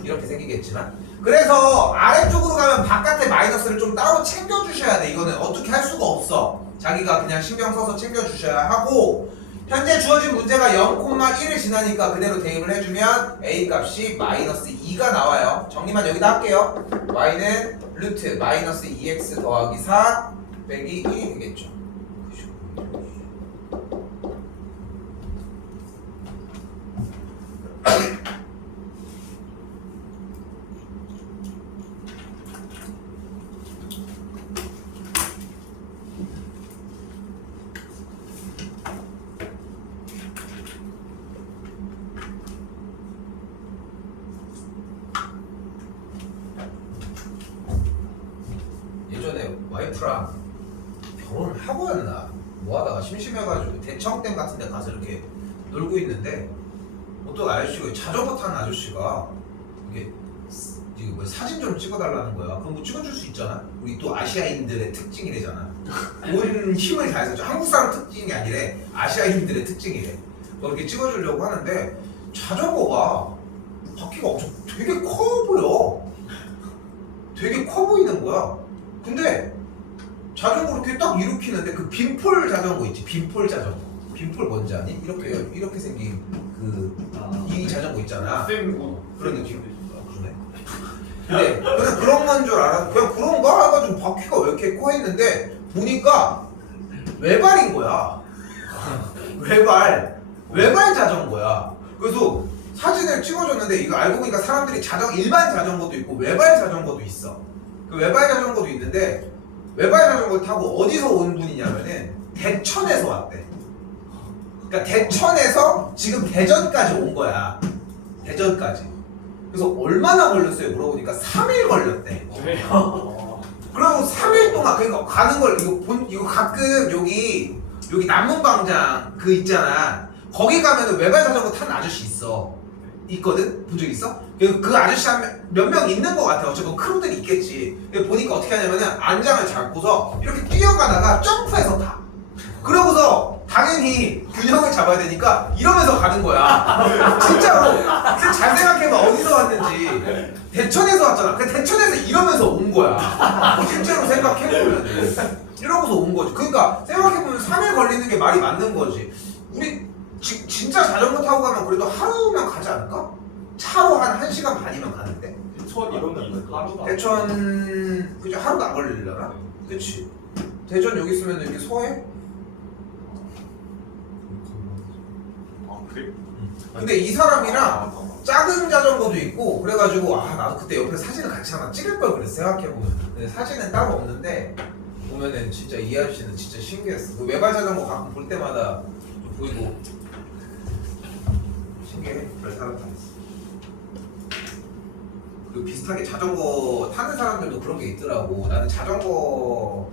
이렇게 생기겠지만 그래서 아래쪽으로 가면 바깥에 마이너스를 좀 따로 챙겨주셔야 돼. 이거는 어떻게 할 수가 없어. 자기가 그냥 신경 써서 챙겨주셔야 하고 현재 주어진 문제가 0,1을 지나니까 그대로 대입을 해주면 a 값이 마이너스 2가 나와요. 정리만 여기다 할게요. y는 루트 마이너스 2x 더하기 4 빼기 1이 되겠죠. 예전에 와이프랑 결혼을 하고 였나 뭐하다가 심심해가지고 대청댐 같은 데 가서 이렇게 놀고 있는데 어떤 아저씨가 자전거 타는 아저씨가 이게 뭐 사진 좀 찍어달라는 거야. 그럼 뭐 찍어줄 수 있잖아. 우리 또 아시아인들의 특징이래잖아. 온 힘을 다해서 한국 사람 특징이 아니래. 아시아인들의 특징이래. 뭐 이렇게 찍어주려고 하는데 자전거가 바퀴가 엄청 되게 커 보여. 되게 커 보이는 거야. 근데 자전거 이렇게 딱 일으키는데 그 빈폴 자전거 있지. 빈폴 자전거. 빈폴 뭔지 아니? 이렇게 생긴 이 자전거 있잖아. 그런 느낌. 그러네. 근데 그냥 그런 건 줄 알아. 그냥 그런가 해가지고 바퀴가 왜 이렇게 커 했는데 보니까 외발인 거야. 외발 자전거야. 그래서 사진을 찍어줬는데 이거 알고 보니까 사람들이 일반 자전거도 있고 외발 자전거도 있어. 그 외발 자전거도 있는데 외발 자전거 타고 어디서 온 분이냐면은 대천에서 왔대. 그러니까 대천에서 지금 대전까지 온 거야. 대전까지. 그래서 얼마나 걸렸어요? 물어보니까 3일 걸렸대. 그럼 3일 동안 그러니까 가는 걸 이거 가끔 여기 남문광장 그 있잖아. 거기 가면은 외발 자전거 타는 아저씨 있어. 있거든? 본 적 있어? 그 아저씨 몇 명 있는 것 같아. 어차피 크루들이 있겠지. 보니까 어떻게 하냐면은 안장을 잡고서 이렇게 뛰어가다가 점프해서 타. 그러고서 당연히 균형을 잡아야 되니까 이러면서 가는 거야. 진짜로. 그래서 잘 생각해봐. 어디서 왔는지. 대천에서 왔잖아. 그 대천에서 이러면서 온 거야. 실제로 생각해보면. 이러고서 온 거지. 그러니까 생각해보면 3일 걸리는 게 말이 맞는 거지. 우리 진짜 자전거 타고 가면 그래도 하루면 가지 않을까? 차로 한 1시간 반이면 가는데. 대천 이런 하루가. 대천 그죠? 하루도 안 걸리려나? 그치. 대전 여기 있으면 이렇게 서해? 아 그래? 근데 이 사람이랑 작은 자전거도 있고 그래가지고 나도 그때 옆에 사진을 같이 하나 찍을 걸 그랬어 생각해보면. 근데 사진은 따로 없는데 보면은 진짜 이 아저씨는 진짜 신기했어. 그 외발 자전거 가끔 볼 때마다 보이고 신기해. 별 사람 다 있어. 그 비슷하게 자전거 타는 사람들도 그런 게 있더라고. 나는 자전거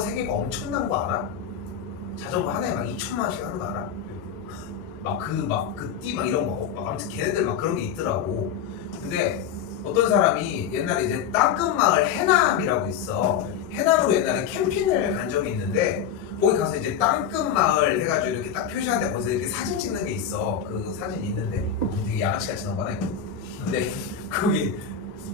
세계가 엄청난 거 알아? 자전거 하나에 막 2천만 원씩 하는 거 알아? 그 띠 막 이런 거 아무튼 걔네들 막 그런 게 있더라고. 근데 어떤 사람이 옛날에 이제 땅끝마을 해남이라고 있어. 해남으로 옛날에 캠핑을 간 적이 있는데 거기 가서 이제 땅끝마을 해가지고 이렇게 딱 표시한 데 거기서 이렇게 사진 찍는 게 있어. 그 사진이 있는데 되게 양아치같이 나온 거나 이거. 근데 거기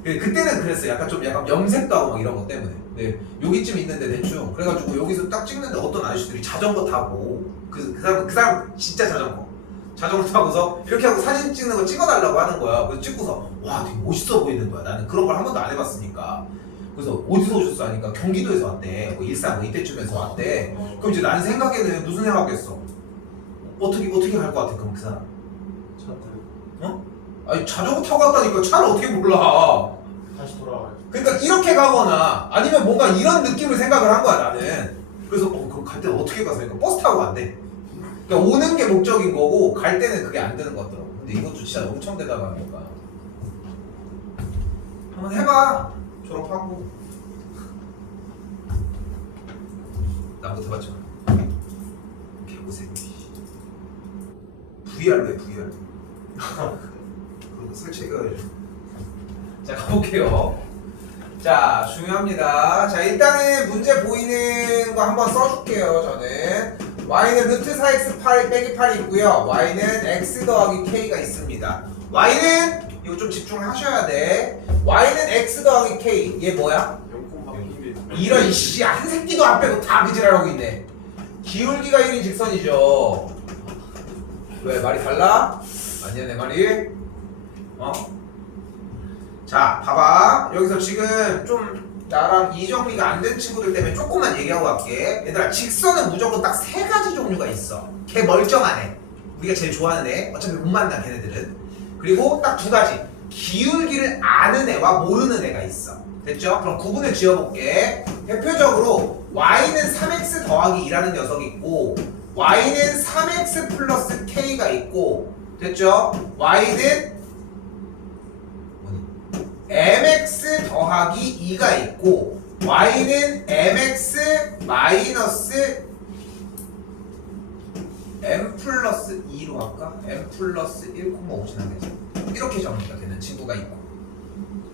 그때는 그랬어. 약간 염색도 하고 막 이런 거 때문에. 근데 여기쯤 있는데 대충 그래가지고 여기서 딱 찍는데 어떤 아저씨들이 자전거 타고 그 사람 진짜 자전거 타고서 이렇게 하고 사진 찍는 거 찍어달라고 하는 거야. 그래서 찍고서 와 되게 멋있어 보이는 거야. 나는 그런 걸 한 번도 안 해봤으니까. 그래서 어디서 오셨어 하니까 경기도에서 왔대. 뭐 일산 뭐 이때쯤에서 왔대. 그럼 이제 나는 생각에는 무슨 생각했어? 어떻게 갈 것 같아 그럼 그 사람? 아니 자전거 타고 갔다니까 차를 어떻게 몰라. 다시 돌아와요. 그러니까 이렇게 가거나 아니면 뭔가 이런 느낌을 생각을 한 거야 나는. 그래서 그럼 갈 때는 어떻게 가서 그러니까 버스 타고 간대. 그러니까 오는 게 목적인 거고 갈 때는 그게 안 되는 것 같더라고. 근데 이것도 진짜 엄청 대단하니까 한번 해봐. 졸업하고 나부터 해봤지만 개고생. VR로 해 VR. 그런 거 설치해가지고. 자 가볼게요. 자 중요합니다. 자 일단은 문제 보이는 거 한번 써줄게요. 저는 y는 루트 4x 8 빼기 8이 있고요. y는 x 더하기 k가 있습니다. y는 이거 좀 집중하셔야 돼. y는 x 더하기 k. 얘 뭐야? 0,1. 이런 씨 한 새끼도 안 빼고 다 그지랄하고 있네. 기울기가 1인 직선이죠. 왜 말이 달라? 아니야 내 말이? 자 봐봐. 여기서 지금 좀 나랑 이 정리가 안 된 친구들 때문에 조금만 얘기하고 갈게. 얘들아 직선은 무조건 딱 3가지 종류가 있어. 걔 멀쩡한 애, 우리가 제일 좋아하는 애, 어차피 못 만나 걔네들은. 그리고 딱 2가지, 기울기를 아는 애와 모르는 애가 있어. 됐죠? 그럼 구분을 지어볼게. 대표적으로 y는 3x 더하기 2라는 녀석이 있고 y는 3x 플러스 k가 있고, 됐죠? y는 mx 더하기 2가 있고 y는 mx 마이너스 m 플러스 2로 할까? m 플러스 1,5 지나겠지. 이렇게 정리가 되는 친구가 있고,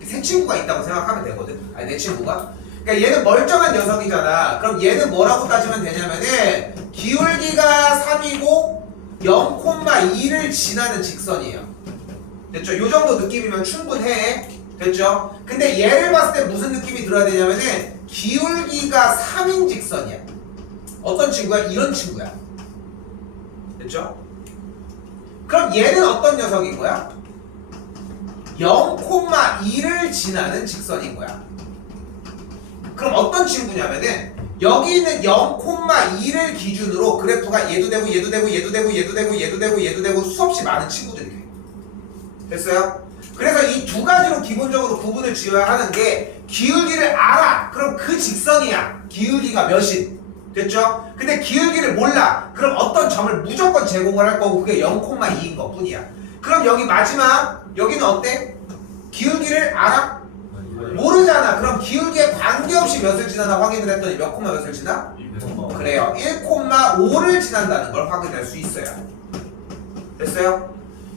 세 친구가 있다고 생각하면 되거든. 아니 내 친구가. 그러니까 얘는 멀쩡한 녀석이잖아. 그럼 얘는 뭐라고 따지면 되냐면은 기울기가 3이고 0,2를 지나는 직선이에요. 됐죠? 요 정도 느낌이면 충분해. 됐죠? 근데 얘를 봤을 때 무슨 느낌이 들어야 되냐면은 기울기가 3인 직선이야. 어떤 친구야? 이런 친구야. 됐죠? 그럼 얘는 어떤 녀석인 거야? 0,2를 지나는 직선인 거야. 그럼 어떤 친구냐면은 여기 있는 0,2를 기준으로 그래프가 얘도 되고 얘도 되고 얘도 되고 얘도 되고 얘도 되고 얘도 되고 수없이 많은 친구들이 돼. 됐어요? 그래서 이 2가지로 기본적으로 구분을 지어야 하는 게, 기울기를 알아. 그럼 그 직선이야. 기울기가 몇인. 됐죠? 근데 기울기를 몰라. 그럼 어떤 점을 무조건 제공을 할 거고 그게 0,2인 것 뿐이야. 그럼 여기 마지막 여기는 어때? 기울기를 알아? 모르잖아. 그럼 기울기에 관계없이 몇을 지나나 확인을 했더니 몇 콤마 몇을 지나? 그래요. 1,5를 지난다는 걸 확인할 수 있어요. 됐어요?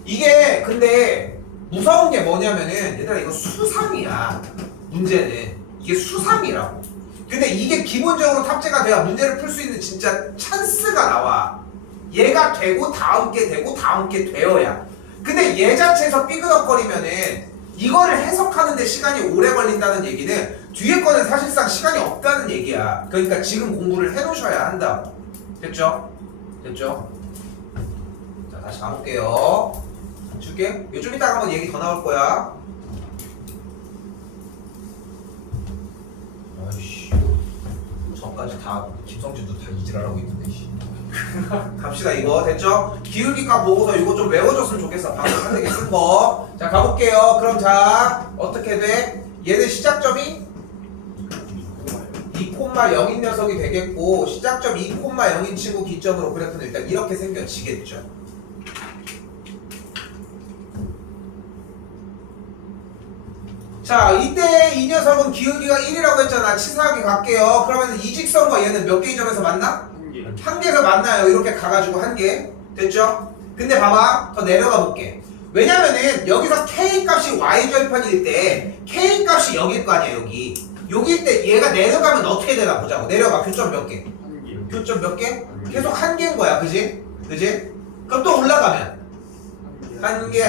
이게 근데 무서운 게 뭐냐면은 얘들아 이거 수상이야. 문제는 이게 수상이라고. 근데 이게 기본적으로 탑재가 돼야 문제를 풀 수 있는 진짜 찬스가 나와. 얘가 되고 다음 게 되고 다음 게 되어야. 근데 얘 자체에서 삐그덕거리면은 이거를 해석하는데 시간이 오래 걸린다는 얘기는 뒤에 거는 사실상 시간이 없다는 얘기야. 그러니까 지금 공부를 해놓으셔야 한다고. 됐죠? 됐죠? 자, 다시 가볼게요. 줄게. 좀 이따가 한번 얘기 더 나올 거야. 아이씨. 저까지 다 김성진도 다 이질하라고 있는데. 씨. 갑시다. 이거 됐죠? 기울기값 보고서 이거 좀 외워줬으면 좋겠어. 방금 선생님이 쓴 거. 자, 가볼게요. 그럼 자, 어떻게 돼? 얘는 시작점이 2,0인 녀석이 되겠고, 시작점 2,0인 친구 기점으로 그래프는 일단 이렇게 생겨지겠죠. 자, 이때 이 녀석은 기울기가 1이라고 했잖아. 치사하게 갈게요. 그러면 이 직선과 얘는 몇 개의 점에서 만나? 한 개에서 만나요. 이렇게 가가지고 한 개. 됐죠? 근데 봐봐. 더 내려가 볼게. 왜냐면은 여기서 K 값이 Y절편일 때 K 값이 여길 거 아니야, 여기. 여기일 때 얘가 내려가면 어떻게 되나 보자고. 내려가. 교점 몇 개? 교점 몇 개? 계속 한 개인 거야. 그지? 그지? 그럼 또 올라가면 한 개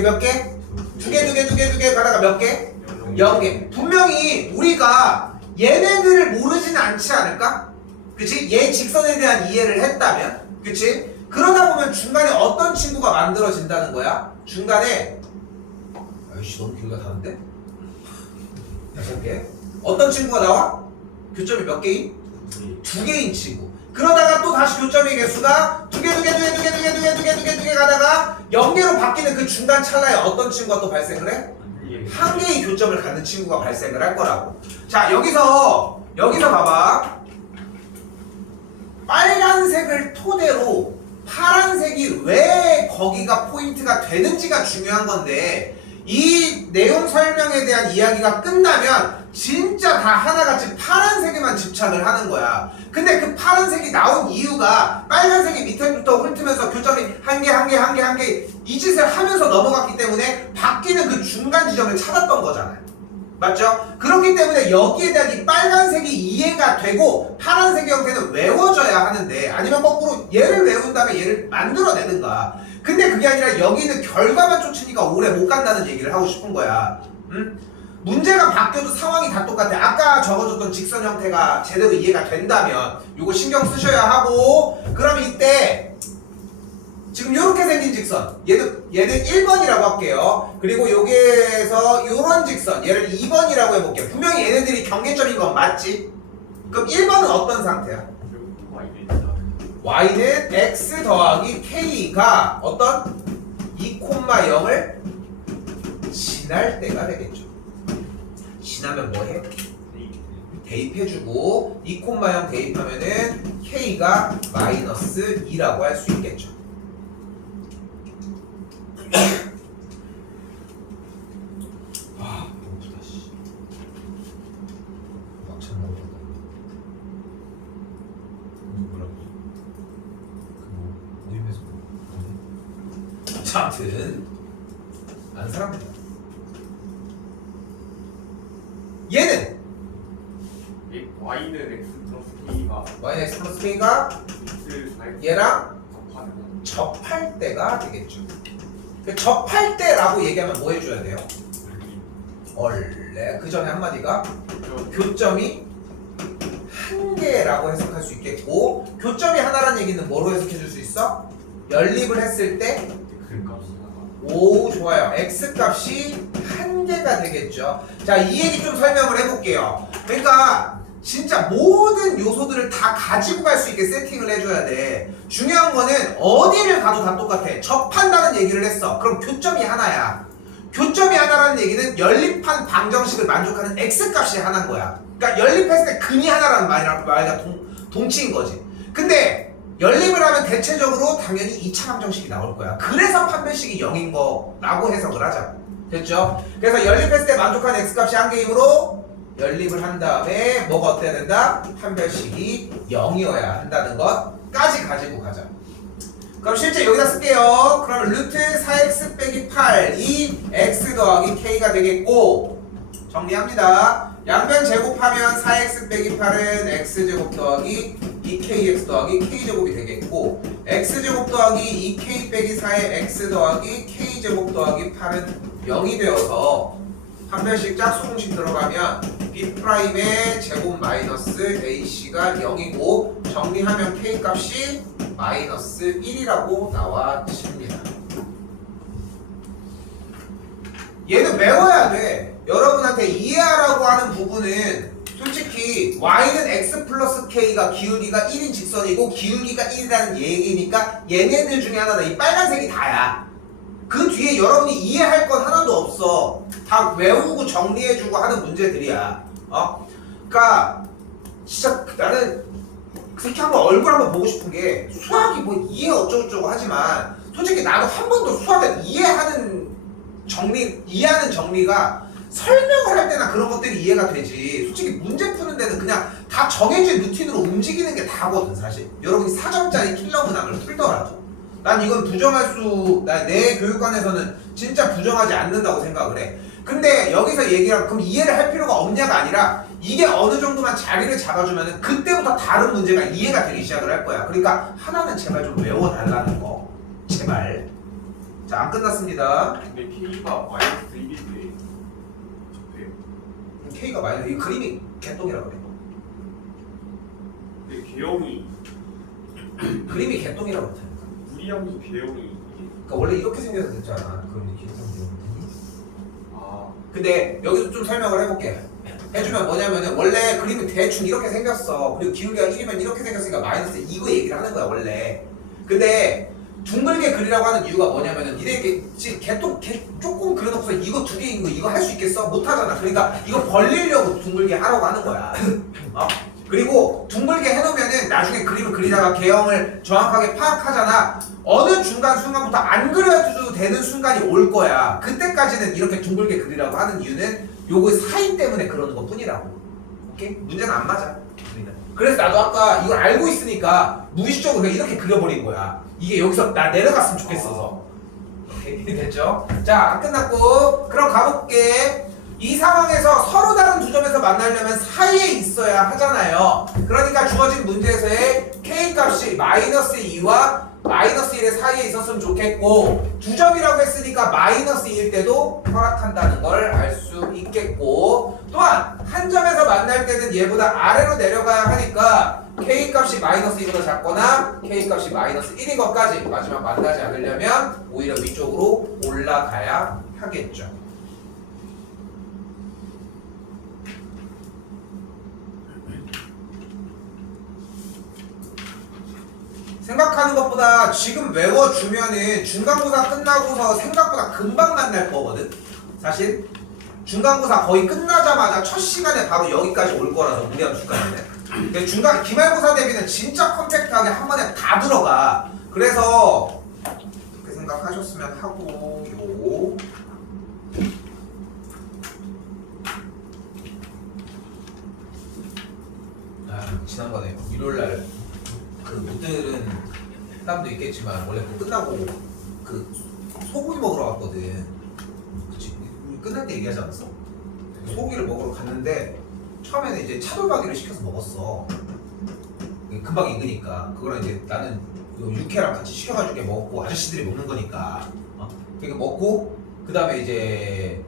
몇 개? 두 개 가다가 몇 개? 0개. 분명히 우리가 얘네들을 모르지는 않지 않을까? 그치? 얘 직선에 대한 이해를 했다면? 그치? 그러다 보면 중간에 어떤 친구가 만들어진다는 거야? 중간에 아이씨 너무 길가 다른데? 6개. 어떤 친구가 나와? 교점이 몇 개인? 2개인 친구. 그러다가 또 다시 교점의 개수가 2개 가다가 0개로 바뀌는 그 중간 찰나에 어떤 친구가 또 발생을 해? 한 개의 교점을 갖는 친구가 발생을 할 거라고. 자, 여기서 봐봐. 빨간색을 토대로 파란색이 왜 거기가 포인트가 되는지가 중요한 건데, 이 내용 설명에 대한 이야기가 끝나면 진짜 다 하나같이 파란색에만 집착을 하는 거야. 근데 그 파란색이 나온 이유가 빨간색이 밑에부터 훑으면서 교점이 한 개 이 짓을 하면서 넘어갔기 때문에 바뀌는 그 중간 지점을 찾았던 거잖아요. 맞죠? 그렇기 때문에 여기에 대한 이 빨간색이 이해가 되고 파란색의 형태는 외워져야 하는데, 아니면 거꾸로 얘를 외운 다음에 얘를 만들어내는가. 근데 그게 아니라 여기는 결과만 쫓으니까 오래 못 간다는 얘기를 하고 싶은 거야. 응? 문제가 바뀌어도 상황이 다 똑같아. 아까 적어줬던 직선 형태가 제대로 이해가 된다면 이거 신경 쓰셔야 하고, 그럼 이때 지금 이렇게 생긴 직선, 얘는 1번이라고 할게요. 그리고 여기에서 이런 직선, 얘를 2번이라고 해볼게요. 분명히 얘네들이 경계점인 건 맞지? 그럼 1번은 어떤 상태야? y는 x 더하기 k가 어떤 2,0을 지날 때가 되겠죠. 지나면 뭐해? 대입해주고 2,0 대입하면은 k가 마이너스 2라고 할 수 있겠죠. 아, 배고프다 씨. 막창 먹으러 뭐라고? 그 모임에서 자, 아무튼 안 사람이다. 얘는 Y는 X 플러스 K가 y는 x 플러스 k가 X 사이 얘랑 접하는 접할 때가 되겠죠. 그 접할 때라고 얘기하면 뭐 해줘야 돼요? 원래 그 전에 한마디가 교점이 한 개라고 해석할 수 있겠고, 교점이 하나라는 얘기는 뭐로 해석해 줄 수 있어? 연립을 했을 때 오, 좋아요. x 값이 한 개가 되겠죠. 자, 이 얘기 좀 설명을 해볼게요. 그러니까 진짜 모든 요소들을 다 가지고 갈 수 있게 세팅을 해줘야 돼. 중요한 거는 어디를 가도 다 똑같아. 접한다는 얘기를 했어. 그럼 교점이 하나야. 교점이 하나라는 얘기는 연립한 방정식을 만족하는 x 값이 하나인 거야. 그러니까 연립했을 때 근이 하나라는 말과 동치인 거지. 근데 연립을 하면 대체적으로 당연히 2차 방정식이 나올 거야. 그래서 판별식이 0인 거라고 해석을 하자. 됐죠? 그래서 연립했을 때 만족하는 x값이 한 개이므로 연립을 한 다음에 뭐가 어때야 된다? 판별식이 0이어야 한다는 것까지 가지고 가자. 그럼 실제 여기다 쓸게요. 그러면 루트 4x 빼기 8 이 x 더하기 k가 되겠고 정리합니다. 양변 제곱하면 4x 빼기 8은 x제곱 더하기 2kx 더하기 k제곱이 되겠고 x제곱 더하기 2k 빼기 4의 x 더하기 k제곱 더하기 8은 0이 되어서 한 변씩 짝수공식 들어가면 b'의 제곱 마이너스 ac가 0이고 정리하면 k 값이 마이너스 1이라고 나와집니다. 얘는 외워야 돼. 여러분한테 이해하라고 하는 부분은 솔직히 y는 x 플러스 k가 기울기가 1인 직선이고 기울기가 1이라는 얘기니까 얘네들 중에 하나다. 이 빨간색이 다야. 그 뒤에 여러분이 이해할 건 하나도 없어. 다 외우고 정리해주고 하는 문제들이야. 그러니까 진짜 나는 그 새끼 한번 얼굴 한번 보고 싶은 게 수학이 뭐 이해 어쩌고저쩌고 하지만 솔직히 나도 한 번도 수학을 이해하는 정리가 설명을 할 때나 그런 것들이 이해가 되지. 솔직히 문제 푸는 데는 그냥 다 정해진 루틴으로 움직이는 게 다거든 사실. 여러분이 4점짜리 킬러 문항을 풀더라도 난 이건 내 교육관에서는 진짜 부정하지 않는다고 생각을 해. 근데 여기서 얘기하면 그럼 이해를 할 필요가 없냐가 아니라 이게 어느 정도만 자리를 잡아주면은 그때부터 다른 문제가 이해가 되기 시작을 할 거야. 그러니까 하나는 제발 좀 외워달라는 거. 제발. 자, 안 끝났습니다. 근데 K가 마이너스 1인데 적대요. K가 마이너스, 이 그림이 개똥이라 그래. 근데 개형이 그림이 개똥이라고 그래. 무리함수 개형이 그러니까 원래 이렇게 생겨서 됐잖아. 그림이 개똥이라고. 아 근데 여기서 좀 설명을 해볼게. 해주면 뭐냐면은 원래 그림이 대충 이렇게 생겼어. 그리고 기울기가 1이면 이렇게 생겼으니까 마이너스 이거 얘기를 하는 거야 원래. 근데 둥글게 그리라고 하는 이유가 뭐냐면은 니네 개똥 조금 그려놓고서 이거 두 개인 거 이거 할 수 있겠어? 못하잖아. 그러니까 이거 벌리려고 둥글게 하라고 하는 거야. 그리고 둥글게 해놓으면은 나중에 그림을 그리다가 개형을 정확하게 파악하잖아. 어느 순간부터 안 그려도 되는 순간이 올 거야. 그때까지는 이렇게 둥글게 그리라고 하는 이유는 요거 사인 때문에 그러는 것 뿐이라고. 오케이? 문제는 안 맞아. 그래서 나도 아까 이걸 알고 있으니까 무의식적으로 그냥 이렇게 그려버린 거야. 이게 여기서 나 내려갔으면 좋겠어서. 오케이? 됐죠? 자, 안 끝났고 그럼 가볼게. 이 상황에서 서로 다른 두 점에서 만나려면 사이에 있어야 하잖아요. 그러니까 주어진 문제에서의 k 값이 마이너스 2와 마이너스 1의 사이에 있었으면 좋겠고 두 점이라고 했으니까 마이너스 2일 때도 허락한다는 걸 알 수 있겠고 또한 한 점에서 만날 때는 얘보다 아래로 내려가야 하니까 k 값이 마이너스 2보다 작거나 k 값이 마이너스 1인 것까지 마지막 만나지 않으려면 오히려 위쪽으로 올라가야 하겠죠. 생각하는 것보다 지금 외워주면은 중간고사 끝나고서 생각보다 금방 만날 거거든. 사실 중간고사 거의 끝나자마자 첫 시간에 바로 여기까지 올 거라서 무리한 주간인데 근데 중간 기말고사 대비는 진짜 컴팩트하게 한 번에 다 들어가. 그래서 그렇게 생각하셨으면 하고요. 지난번에 일요일날 그 못 들은 사람도 있겠지만 원래 그 끝나고 그 소고기 먹으러 갔거든. 그치? 우리 끝날 때 얘기하지 않았어? 소고기를 먹으러 갔는데 처음에는 이제 차돌박이를 시켜서 먹었어. 금방 익으니까 그거랑 이제 나는 육회랑 같이 시켜가지고 먹고 아저씨들이 먹는 거니까 그렇게 먹고 그 다음에 이제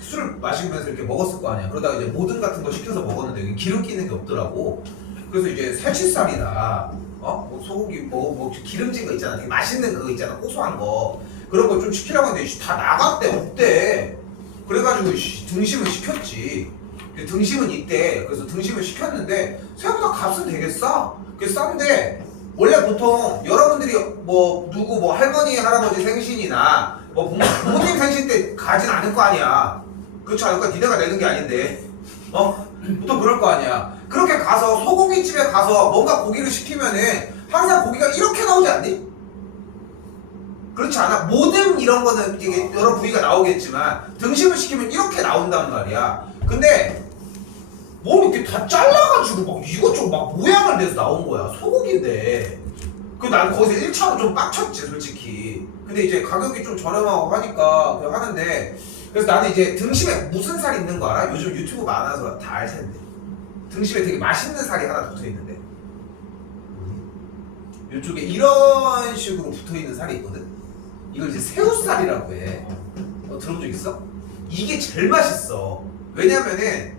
술을 마시면서 이렇게 먹었을 거 아니야. 그러다가 이제 모든 같은 거 시켜서 먹었는데 여기 기름 끼는 게 없더라고. 그래서 이제 살치살이나 뭐 소고기 뭐 기름진 거 있잖아. 되게 맛있는 그거 있잖아. 고소한 거 그런 거 좀 시키라고 했는데 다 나갔대. 없대. 그래가지고 등심을 시켰지. 등심은 있대. 그래서 등심을 시켰는데 생각보다 값은 되게 싸. 그게 싼데 원래 보통 여러분들이 뭐 누구 뭐 할머니 할아버지 생신이나 뭐 부모님 생신 때 가진 않을 거 아니야. 그렇지 않을까? 니네가 내는 게 아닌데 보통 그럴 거 아니야. 그렇게 가서 소고기집에 가서 뭔가 고기를 시키면은 항상 고기가 이렇게 나오지 않니? 그렇지 않아? 모든 이런 거는 이게 여러 부위가 나오겠지만 등심을 시키면 이렇게 나온단 말이야. 근데 뭘 이렇게 다 잘라가지고 막 이것저것 막 모양을 내서 나온 거야. 소고기인데 그 난 거기서 1차로 좀 빡쳤지 솔직히. 근데 이제 가격이 좀 저렴하고 하니까 그냥 하는데, 그래서 나는 이제 등심에 무슨 살이 있는 거 알아? 요즘 유튜브 많아서 다 알 텐데. 등심에 되게 맛있는 살이 하나 붙어 있는데. 이쪽에 이런 식으로 붙어 있는 살이 있거든. 이걸 이제 새우살이라고 해. 들어본 적 있어? 이게 제일 맛있어. 왜냐면은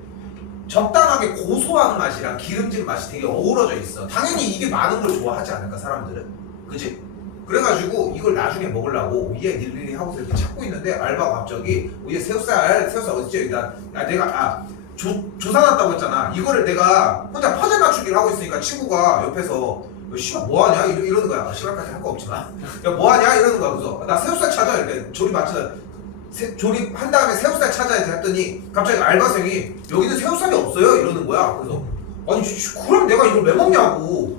적당하게 고소한 맛이랑 기름진 맛이 되게 어우러져 있어. 당연히 이게 많은 걸 좋아하지 않을까 사람들은, 그지? 그래가지고 이걸 나중에 먹으려고 얘 일일이 하고서 이렇게 찾고 있는데 알바가 갑자기 얘 새우살 어딨지? 내가 조사 났다고 했잖아. 이거를 내가 혼자 퍼즐 맞추기를 하고 있으니까 친구가 옆에서 씨발 뭐하냐? 이러는 거야. 시간까지 할 거 없지만 야 뭐하냐? 이러는 거야. 그래서 나 새우살 찾아. 이렇게 조립 맞춰 조립한 다음에 새우살 찾아야지 했더니 갑자기 알바생이 여기는 새우살이 없어요? 이러는 거야. 그래서 아니 그럼 내가 이걸 왜 먹냐고.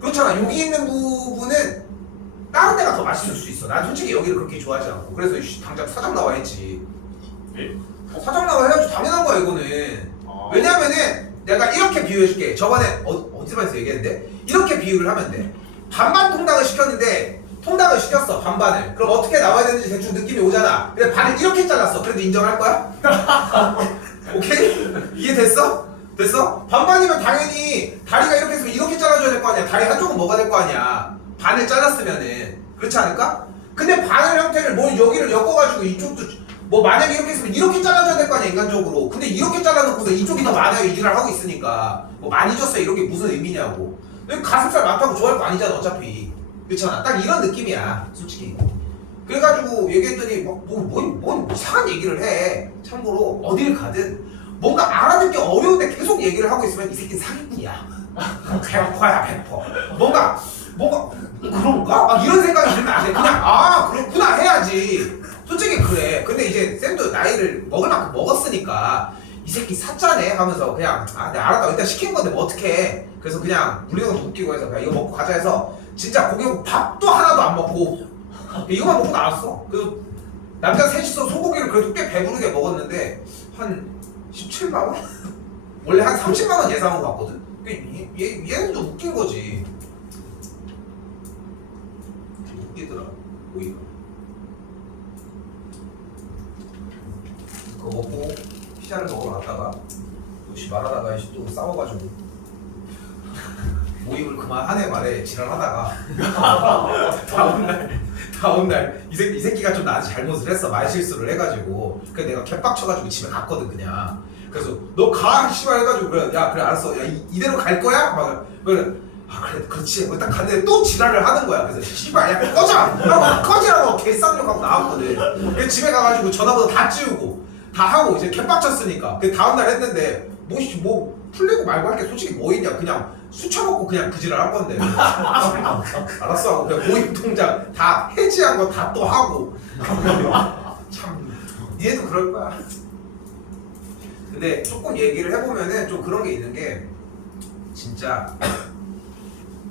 그렇잖아. 여기 있는 부분은 다른 데가 더 맛있을 수 있어. 난 솔직히 여기를 그렇게 좋아하지 않고. 그래서 당장 사장 나와 했지. 예? 사장 나와 해야지. 당연한 거야 이거는. 왜냐면은 내가 이렇게 비유해줄게. 저번에 어디서 얘기했는데 이렇게 비유를 하면 돼. 반반 통닭을 시켰는데 통닭을 시켰어 반반을. 그럼 어떻게 나와야 되는지 대충 느낌이 오잖아. 근데 반을 이렇게 잘랐어. 그래도 인정할 거야? 오케이? 이해됐어? 됐어? 반반이면 당연히 다리가 이렇게 있으면 이렇게 잘라줘야 될 거 아니야. 다리 한쪽은 먹어야 될 거 아니야. 반을 잘랐으면은. 그렇지 않을까? 근데 반을 형태를 뭐 여기를 엮어가지고 이쪽도 뭐 만약에 이렇게 있으면 이렇게 잘라줘야 될 거 아니야 인간적으로. 근데 이렇게 잘라놓고서 이쪽이 더 많아요 이 일을 하고 있으니까 뭐 많이 줬어 이런 게 무슨 의미냐고. 가슴살 많다고 좋아할 거 아니잖아 어차피. 그렇잖아. 딱 이런 느낌이야 솔직히. 그래가지고 얘기했더니 뭔 이상한 얘기를 해. 참고로 어딜 가든 뭔가 알아듣기 어려운데 계속 얘기를 하고 있으면 이 새끼는 사기꾼이야. 100%야 100%. 뭔가 그런가? 막 이런 생각이 들면 안 돼. 그냥 그렇구나 해야지. 솔직히 그래. 근데 이제 쌤도 나이를 먹을 만큼 먹었으니까 이 새끼 사짜네 하면서 그냥 내가 알았다. 일단 시킨 건데 뭐 어떡해. 그래서 그냥 물리는 거 웃기고 해서 그냥 이거 먹고 가자 해서 진짜 고기 밥도 하나도 안 먹고 이거만 먹고 나왔어. 그래서 남자 셋이서 소고기를 그래도 꽤 배부르게 먹었는데 한 17만 원? 원래 한 30만 원 예상으로 갔거든. 얘는 좀 웃긴 거지. 웃기더라 오이가. 그거 먹고 피자를 먹으러 갔다가 역시 말하다가 또 싸워가지고 모임을 그만하네 말에 지랄하다가 다음날 이 새끼가 좀 나한테 잘못을 했어. 말실수를 해가지고. 그래서 내가 개빡쳐가지고 집에 갔거든 그냥. 그래서 너 가 씨발 해가지고 그래 알았어. 야 이대로 갈 거야? 막 그래. 그래 그렇지. 딱 갔는데 또 지랄을 하는 거야. 그래서 씨발 야 꺼져 하고 꺼지라고 개쌍욕하고 나왔거든. 그래서 집에 가가지고 전화번호 다 지우고 다 하고 이제 개빡쳤으니까. 그 다음날 했는데 뭐 풀리고 말고 할 게 솔직히 뭐 있냐. 그냥 술 처먹고 그냥 그 지랄 한 건데. 알았어 하고 그냥 모임 통장 다 해지한 거 다 또 하고. 참 얘도 그럴 거야. 근데 조금 얘기를 해보면은 좀 그런 게 있는 게 진짜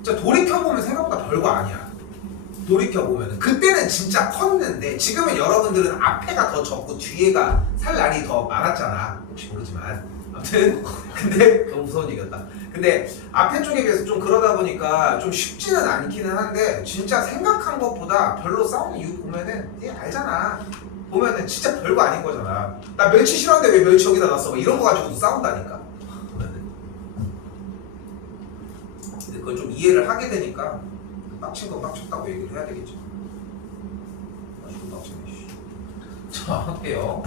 돌이켜보면 생각보다 별거 아니야. 돌이켜보면은 그때는 진짜 컸는데 지금은 여러분들은 앞에가 더 적고 뒤에가 살 날이 더 많았잖아. 혹시 모르지만 아무튼 근데 너무 무서운 얘기였다. 근데 앞에 쪽에 비해서 좀 그러다 보니까 좀 쉽지는 않기는 한데 진짜 생각한 것보다 별로 싸우는 이유 보면은 얘 알잖아. 보면은 진짜 별거 아닌 거잖아. 나 멸치 싫어하는데 왜 멸치 여기다 놨어? 이런 거 가지고도 싸운다니까. 보면은. 근데 그걸 좀 이해를 하게 되니까 빡친 건 빡쳤다고 얘기를 해야 되겠죠. 빡치네. 자 할게요.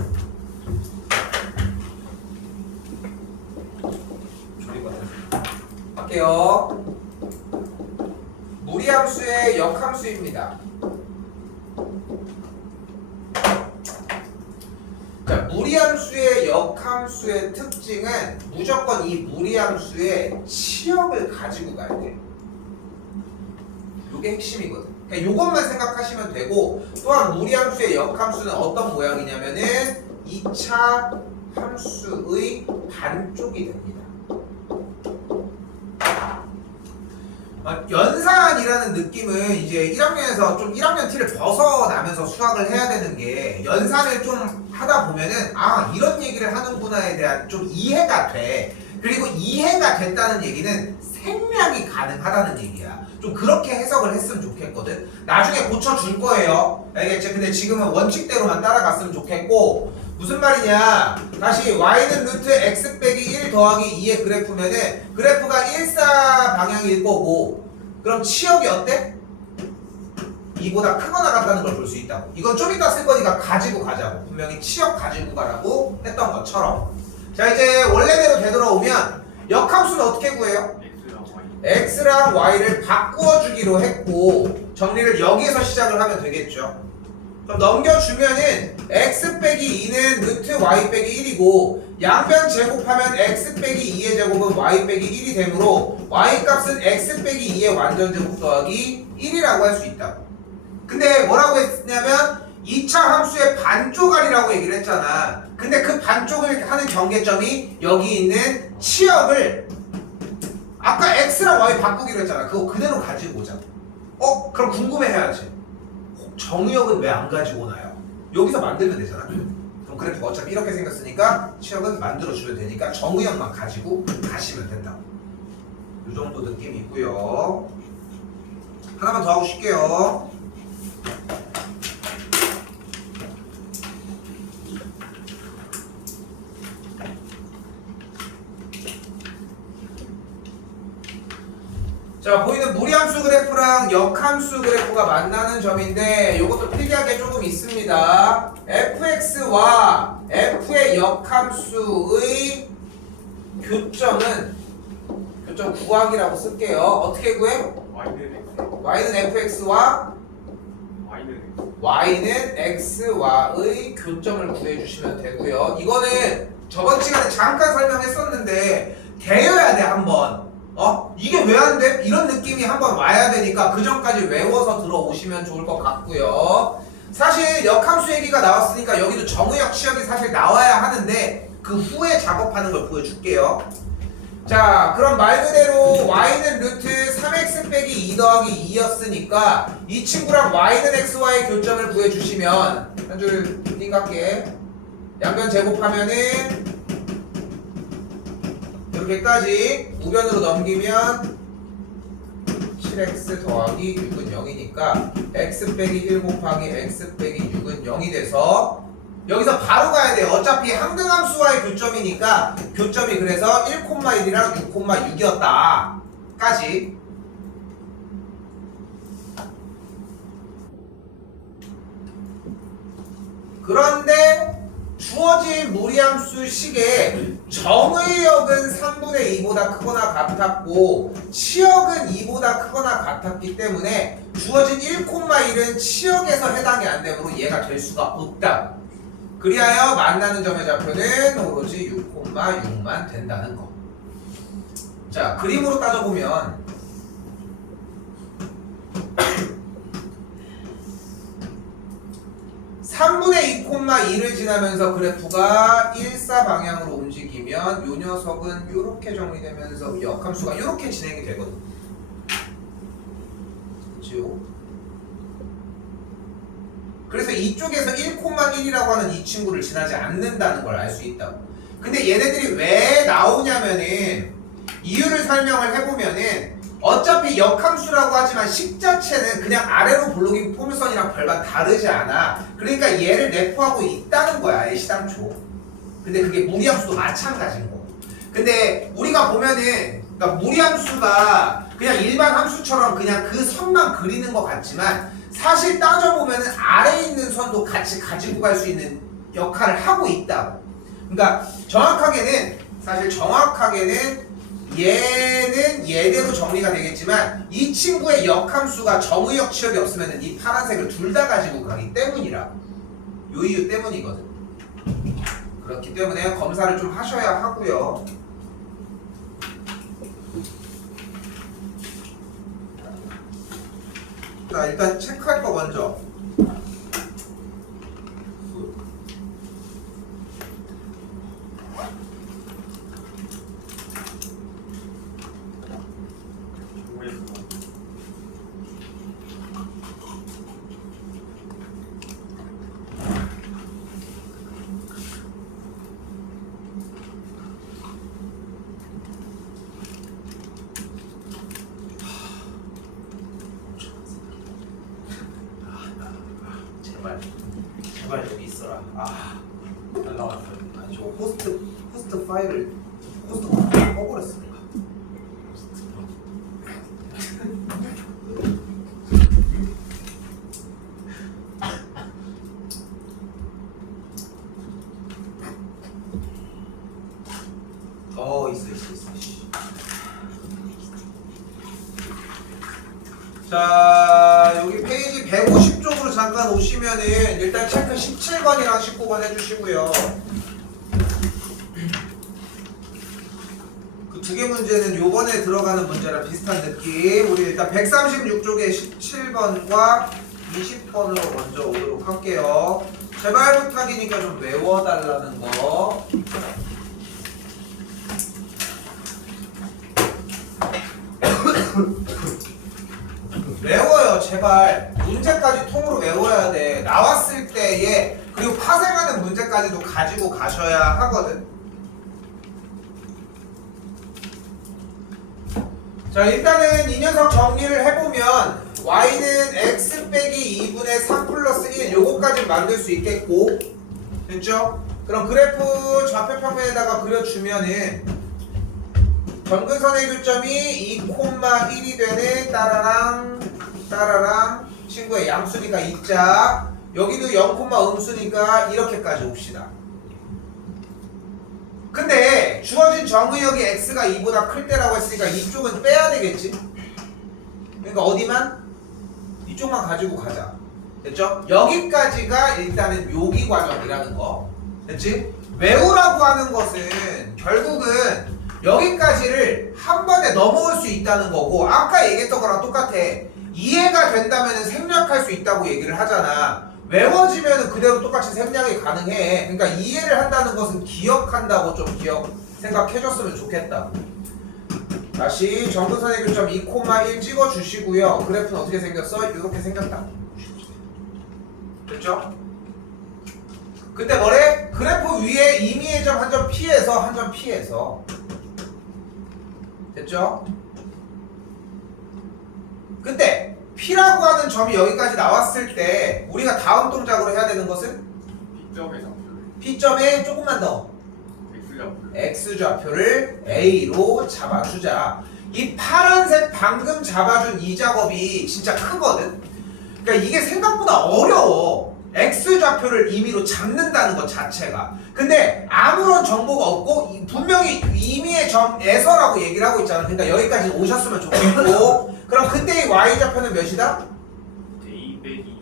할게요. 무리함수의 역함수입니다. 자, 무리함수의 역함수의 특징은 무조건 이 무리함수의 치역을 가지고 가야 돼. 이게 핵심이거든. 그냥 이것만 생각하시면 되고, 또한 무리함수의 역함수는 어떤 모양이냐면은 2차 함수의 반쪽이 됩니다. 연산이라는 느낌은 이제 1학년에서 좀 1학년 티를 벗어나면서 수학을 해야 되는 게 연산을 좀 하다 보면은 이런 얘기를 하는구나에 대한 좀 이해가 돼. 그리고 이해가 됐다는 얘기는 생략 상향이 가능하다는 얘기야. 좀 그렇게 해석을 했으면 좋겠거든. 나중에 고쳐줄 거예요. 알겠지? 근데 지금은 원칙대로만 따라갔으면 좋겠고, 무슨 말이냐? 다시 y는 루트 x 빼기 1 더하기 2의 그래프면은 그래프가 1사 방향일 거고, 그럼 치역이 어때? 2보다 크거나 같다는 걸 볼 수 있다고. 이건 좀 이따 쓸 거니까 가지고 가자고. 분명히 치역 가지고 가라고 했던 것처럼. 자, 이제 원래대로 되돌아오면 역함수는 어떻게 구해요? x랑 y를 바꾸어주기로 했고, 정리를 여기에서 시작을 하면 되겠죠. 그럼 넘겨주면은 x 빼기 2는 루트 y 빼기 1이고, 양변 제곱하면 x 빼기 2의 제곱은 y 빼기 1이 되므로 y 값은 x 빼기 2의 완전 제곱 더하기 1이라고 할 수 있다고. 근데 뭐라고 했냐면 2차 함수의 반조각이라고 얘기를 했잖아. 근데 그 반쪽을 하는 경계점이 여기 있는 치역을 아까 x랑 y 바꾸기로 했잖아. 그거 그대로 가지고 오자. 그럼 궁금해해야지. 정의역은 왜 안 가지고 오나요? 여기서 만들면 되잖아. 그럼 그래프가 어차피 이렇게 생겼으니까 치역은 만들어주면 되니까 정의역만 가지고 가시면 된다. 이 정도 느낌이 있고요. 하나만 더 하고 쉴게요. 자, 보이는 무리함수 그래프랑 역함수 그래프가 만나는 점인데 이것도 특이한 게 조금 있습니다. fx와 f의 역함수의 교점 구하기라고 쓸게요. 어떻게 구해요? y는 fx와 y는 x와의 교점을 구해주시면 되고요. 이거는 저번 시간에 잠깐 설명했었는데 되어야 돼 한번. 이게 왜 안 돼? 이런 느낌이 한번 와야 되니까 그 전까지 외워서 들어오시면 좋을 것 같고요. 사실 역함수 얘기가 나왔으니까 여기도 정의역 치역이 사실 나와야 하는데 그 후에 작업하는 걸 보여줄게요. 자, 그럼 말 그대로 y는 루트 3x 빼기 2 더하기 2였으니까 이 친구랑 y는 x와의 교점을 구해주시면 한 줄 띵갑게 양변 제곱하면은 이렇게까지 우변으로 넘기면 7x 더하기 6은 0이니까 x 빼기 1 곱하기 x 빼기 6은 0이 돼서 여기서 바로 가야 돼요. 어차피 항등함수와의 교점이니까 교점이 그래서 1,1이랑 6,6이었다 까지. 그런데 주어진 무리함수 식에 정의역은 3분의 2보다 크거나 같았고 치역은 2보다 크거나 같았기 때문에 주어진 1,1은 치역에서 해당이 안 되므로 얘가 될 수가 없다. 그리하여 만나는 점의 좌표는 오로지 6,6만 된다는 거. 자, 그림으로 따져보면 3분의 2,2를 지나면서 그래프가 1사 방향으로 움직이면 요 녀석은 이렇게 정리되면서 역함수가 이렇게 진행이 되거든. 그치요? 그래서 이쪽에서 1,1이라고 하는 이 친구를 지나지 않는다는 걸 알 수 있다고. 근데 얘네들이 왜 나오냐면은 이유를 설명을 해보면은 어차피 역함수라고 하지만 식 자체는 그냥 아래로 블록인 포물선이랑 별반 다르지 않아. 그러니까 얘를 내포하고 있다는 거야, 애시당초. 근데 그게 무리함수도 마찬가지인 거. 근데 우리가 보면은 그러니까 무리함수가 그냥 일반 함수처럼 그냥 그 선만 그리는 것 같지만 사실 따져보면은 아래에 있는 선도 같이 가지고 갈 수 있는 역할을 하고 있다고. 그러니까 정확하게는 얘는 얘대로 정리가 되겠지만 이 친구의 역함수가 정의역 치역이 없으면 이 파란색을 둘 다 가지고 가기 때문이라. 요 이유 때문이거든. 그렇기 때문에 검사를 좀 하셔야 하고요. 자, 일단 체크할 거 먼저. 제발 여기 있어라. 아, 날라왔어요. 아니 저 호스트 파일을 꺼버렸어. 있어. 씨. 자, 여기 페이지 150쪽으로 잠깐 오시면은 일단 체크 17번이랑 19번 해주시고요. 그 두 개 문제는 요번에 들어가는 문제랑 비슷한 느낌. 우리 일단 136쪽에 17번과 20번으로 먼저 오도록 할게요. 제발 부탁이니까 좀 외워달라는 거. 외워요, 제발. 문제까지 통으로 외워야 돼. 나왔을 때에 그리고 파생하는 문제까지도 가지고 가셔야 하거든. 자, 일단은 이 녀석 정리를 해보면 y는 x 빼기 2분의 3 플러스 1 요거까지 만들 수 있겠고, 됐죠? 그럼 그래프 좌표평면에다가 그려주면은 점근선의 교점이 2,1이 되는 따라랑 친구의 양수니까 2자, 여기도 0, 음수니까 이렇게까지 옵시다. 근데 주어진 정의역이 x가 2보다 클 때라고 했으니까 이쪽은 빼야 되겠지? 그러니까 어디만? 이쪽만 가지고 가자. 됐죠? 여기까지가 일단은 요기 과정이라는 거. 됐지? 외우라고 하는 것은 결국은 여기까지를 한 번에 넘어올 수 있다는 거고, 아까 얘기했던 거랑 똑같아. 이해가 된다면 생략할 수 있다고 얘기를 하잖아. 외워지면 그대로 똑같이 생략이 가능해. 그러니까 이해를 한다는 것은 기억한다고 좀 생각해줬으면 좋겠다. 다시 정근선의 교점 2,1 찍어주시고요. 그래프는 어떻게 생겼어? 이렇게 생겼다. 됐죠? 근데 뭐래? 그래프 위에 임의의 점 한 점 피해서 한 점 피해서. 됐죠? 근데 P라고 하는 점이 여기까지 나왔을 때 우리가 다음 동작으로 해야 되는 것은 B점의 좌표를 P점에 조금만 더 X좌표를 X좌표를 A로 잡아주자. 이 파란색 방금 잡아준 이 작업이 진짜 크거든. 그러니까 이게 생각보다 어려워. X좌표를 임의로 잡는다는 것 자체가. 근데 아무런 정보가 없고 분명히 임의의 점에서라고 얘기를 하고 있잖아. 그러니까 여기까지 오셨으면 좋겠고, 그럼 그때의 Y좌표는 몇이다? A 빼기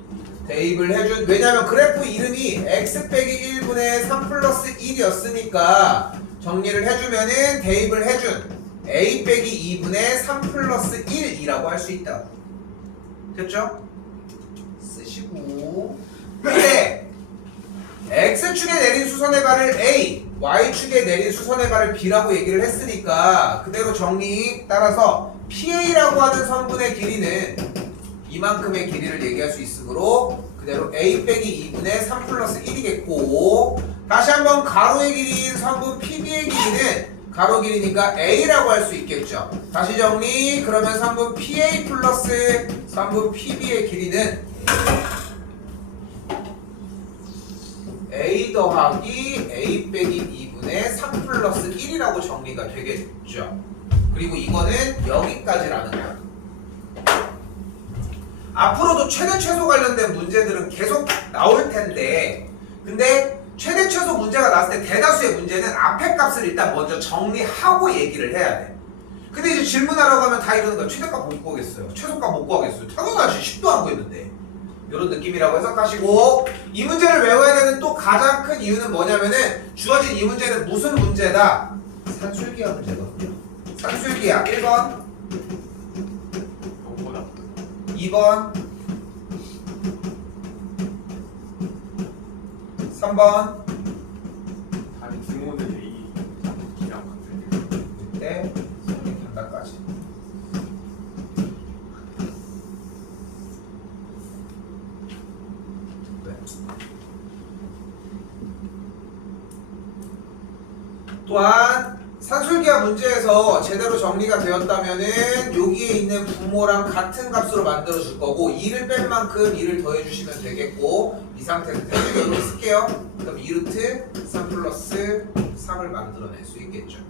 대입을 해준. 왜냐면 그래프 이름이 x 빼기 1분의 3 플러스 1이었으니까 정리를 해주면은 대입을 해준 a 빼기 2분의 3 플러스 1이라고 할 수 있다. 됐죠? 쓰시고. 근데 x축에 내린 수선의 발을 a, y축에 내린 수선의 발을 b라고 얘기를 했으니까 그대로 정리 따라서 PA라고 하는 선분의 길이는 이만큼의 길이를 얘기할 수 있으므로 그대로 A 빼기 2분의 3 플러스 1이겠고, 다시 한번 가로의 길이인 선분 PB의 길이는 가로 길이니까 A라고 할 수 있겠죠. 다시 정리. 그러면 선분 PA 플러스 선분 PB의 길이는 A 더하기 A 빼기 2분의 3 플러스 1이라고 정리가 되겠죠. 그리고 이거는 여기까지라는 거야. 앞으로도 최대 최소 관련된 문제들은 계속 나올 텐데, 근데 최대 최소 문제가 나왔을 때 대다수의 문제는 앞에 값을 일단 먼저 정리하고 얘기를 해야 돼. 근데 이제 질문하라고 하면 다 이러는 거야. 최대값 못 구하겠어요. 최소값 못 구하겠어요. 당연하지. 10도 안 구했는데. 이런 느낌이라고 해석하시고, 이 문제를 외워야 되는 또 가장 큰 이유는 뭐냐면은 주어진 이 문제는 무슨 문제다? 산술기하 문제거든요. 산술기하 1번, 2번, 3번, 다른 증오는 A B랑 같은 네, 성립 단가까지. 네. 또한 산술기하 문제에서 제대로 정리가 되었다면은 여기에 있는 분모랑 같은 값으로 만들어 줄 거고 2를 뺀 만큼 2를 더해 주시면 되겠고 이 상태에서 대표적으로 쓸게요. 그럼 2루트 3 플러스 3을 만들어낼 수 있겠죠.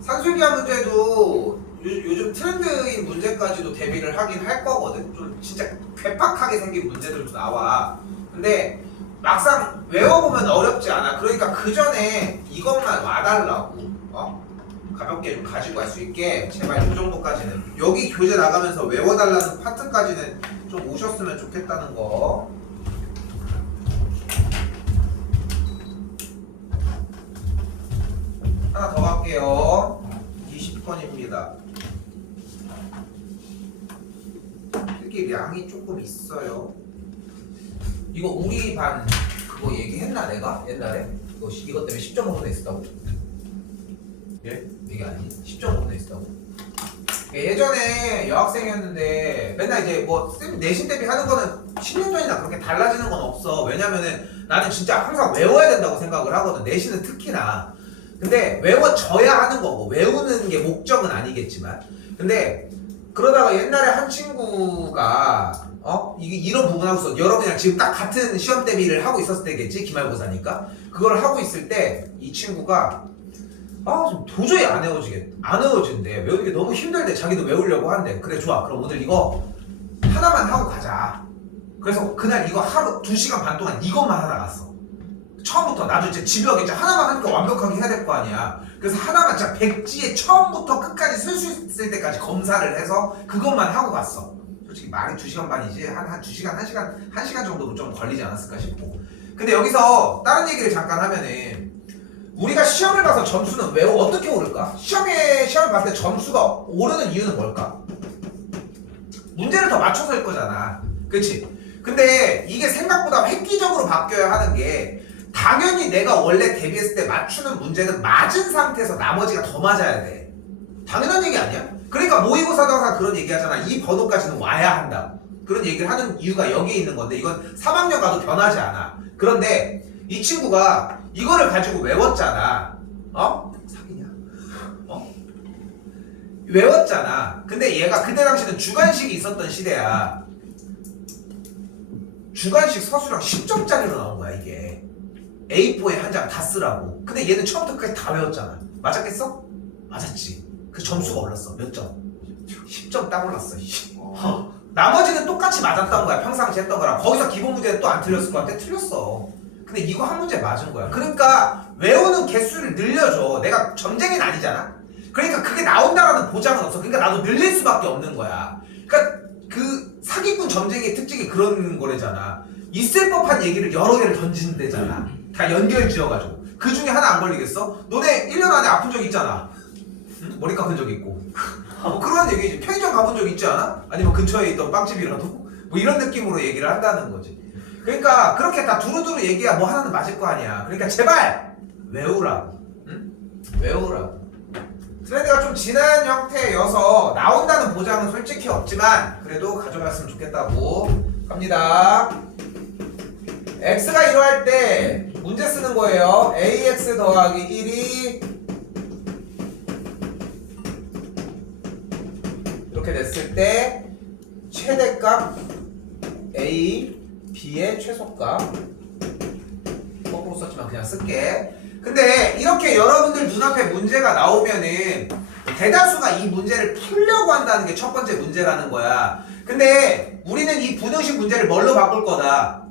산술기하 문제도 요즘 트렌드인 문제까지도 대비를 하긴 할 거거든. 좀 진짜 괴팍하게 생긴 문제들도 나와. 근데 막상 외워보면 어렵지 않아. 그러니까 그 전에 이것만 와달라고. 가볍게 좀 가지고 갈 수 있게 제발 이 정도까지는 여기 교재 나가면서 외워달라는 파트까지는 좀 오셨으면 좋겠다는 거. 하나 더 갈게요. 20번입니다. 필기 양이 조금 있어요. 이거 우리 반 그거 얘기했나 내가? 옛날에? 이것 때문에 10.5분 있었다고? 예? 이게 아니지? 10.5분 있었다고? 예전에 여학생이었는데 맨날 이제 뭐 내신 대비 하는 거는 10년 전이나 그렇게 달라지는 건 없어. 왜냐면은 나는 진짜 항상 외워야 된다고 생각을 하거든. 내신은 특히나. 근데 외워져야 하는 거고 외우는 게 목적은 아니겠지만 근데 그러다가 옛날에 한 친구가 이게 이런 부분하고서 여러분이랑 지금 딱 같은 시험 대비를 하고 있었을 때겠지 기말고사니까 그걸 하고 있을 때 이 친구가 좀 도저히 안 외워진대. 외우는 게 너무 힘들대. 자기도 외우려고 하는데 그래 좋아 그럼 오늘 이거 하나만 하고 가자. 그래서 그날 이거 하루 2시간 반 동안 이것만 하다 갔어. 처음부터 나도 이제 집에 와서 하나만 하니까 완벽하게 해야 될 거 아니야. 그래서 하나만 진짜 백지에 처음부터 끝까지 쓸 수 있을 때까지 검사를 해서 그것만 하고 갔어. 솔직히 말이 2시간 반이지 한 2시간, 1시간 정도도 좀 걸리지 않았을까 싶고. 근데 여기서 다른 얘기를 잠깐 하면은 우리가 시험을 봐서 점수는 왜 어떻게 오를까? 시험을 봤을 때 점수가 오르는 이유는 뭘까? 문제를 더 맞춰서일 거잖아. 그치? 근데 이게 생각보다 획기적으로 바뀌어야 하는 게 당연히 내가 원래 대비했을 때 맞추는 문제는 맞은 상태에서 나머지가 더 맞아야 돼. 당연한 얘기 아니야? 그러니까 모의고사도 항상 그런 얘기 하잖아. 이 번호까지는 와야 한다. 그런 얘기를 하는 이유가 여기에 있는 건데 이건 3학년 가도 변하지 않아. 그런데 이 친구가 이거를 가지고 외웠잖아. 사기냐? 외웠잖아. 근데 얘가 그때 당시는 주관식이 있었던 시대야. 주관식 서술형 10점짜리로 나온 거야 이게. A4에 한 장 다 쓰라고. 근데 얘는 처음부터 끝까지 다 외웠잖아. 맞았겠어? 맞았지. 그 점수가 올랐어. 몇 점? 10점 딱 올랐어. 나머지는 똑같이 맞았던 거야. 평상시 했던 거랑. 거기서 기본 문제는 또 안 틀렸을 것 같아. 틀렸어. 근데 이거 한 문제 맞은 거야. 그러니까 외우는 개수를 늘려줘. 내가 점쟁이는 아니잖아. 그러니까 그게 나온다라는 보장은 없어. 그러니까 나도 늘릴 수밖에 없는 거야. 그러니까 그 사기꾼 점쟁이의 특징이 그런 거래잖아. 있을 법한 얘기를 여러 개를 던지는 데잖아. 다 연결 지어가지고. 그 중에 하나 안 걸리겠어? 너네 1년 안에 아픈 적 있잖아. 응? 머리 깎은 적 있고. 뭐 그런 얘기지. 편의점 가본 적 있지 않아? 아니면 근처에 있던 빵집이라도? 뭐 이런 느낌으로 얘기를 한다는 거지. 그러니까 그렇게 다 두루두루 얘기야 뭐 하나는 맞을 거 아니야. 그러니까 제발 외우라고. 응? 외우라고. 트렌드가 좀 진한 형태여서 나온다는 보장은 솔직히 없지만 그래도 가져갔으면 좋겠다고 갑니다. x가 이러할 때 문제 쓰는 거예요. ax 더하기 1이 이렇게 됐을 때 최대값 a, b의 최소값 거꾸로 썼지만 그냥 쓸게. 근데 이렇게 여러분들 눈앞에 문제가 나오면은 대다수가 이 문제를 풀려고 한다는 게 첫 번째 문제라는 거야. 근데 우리는 이 분형식 문제를 뭘로 바꿀 거다?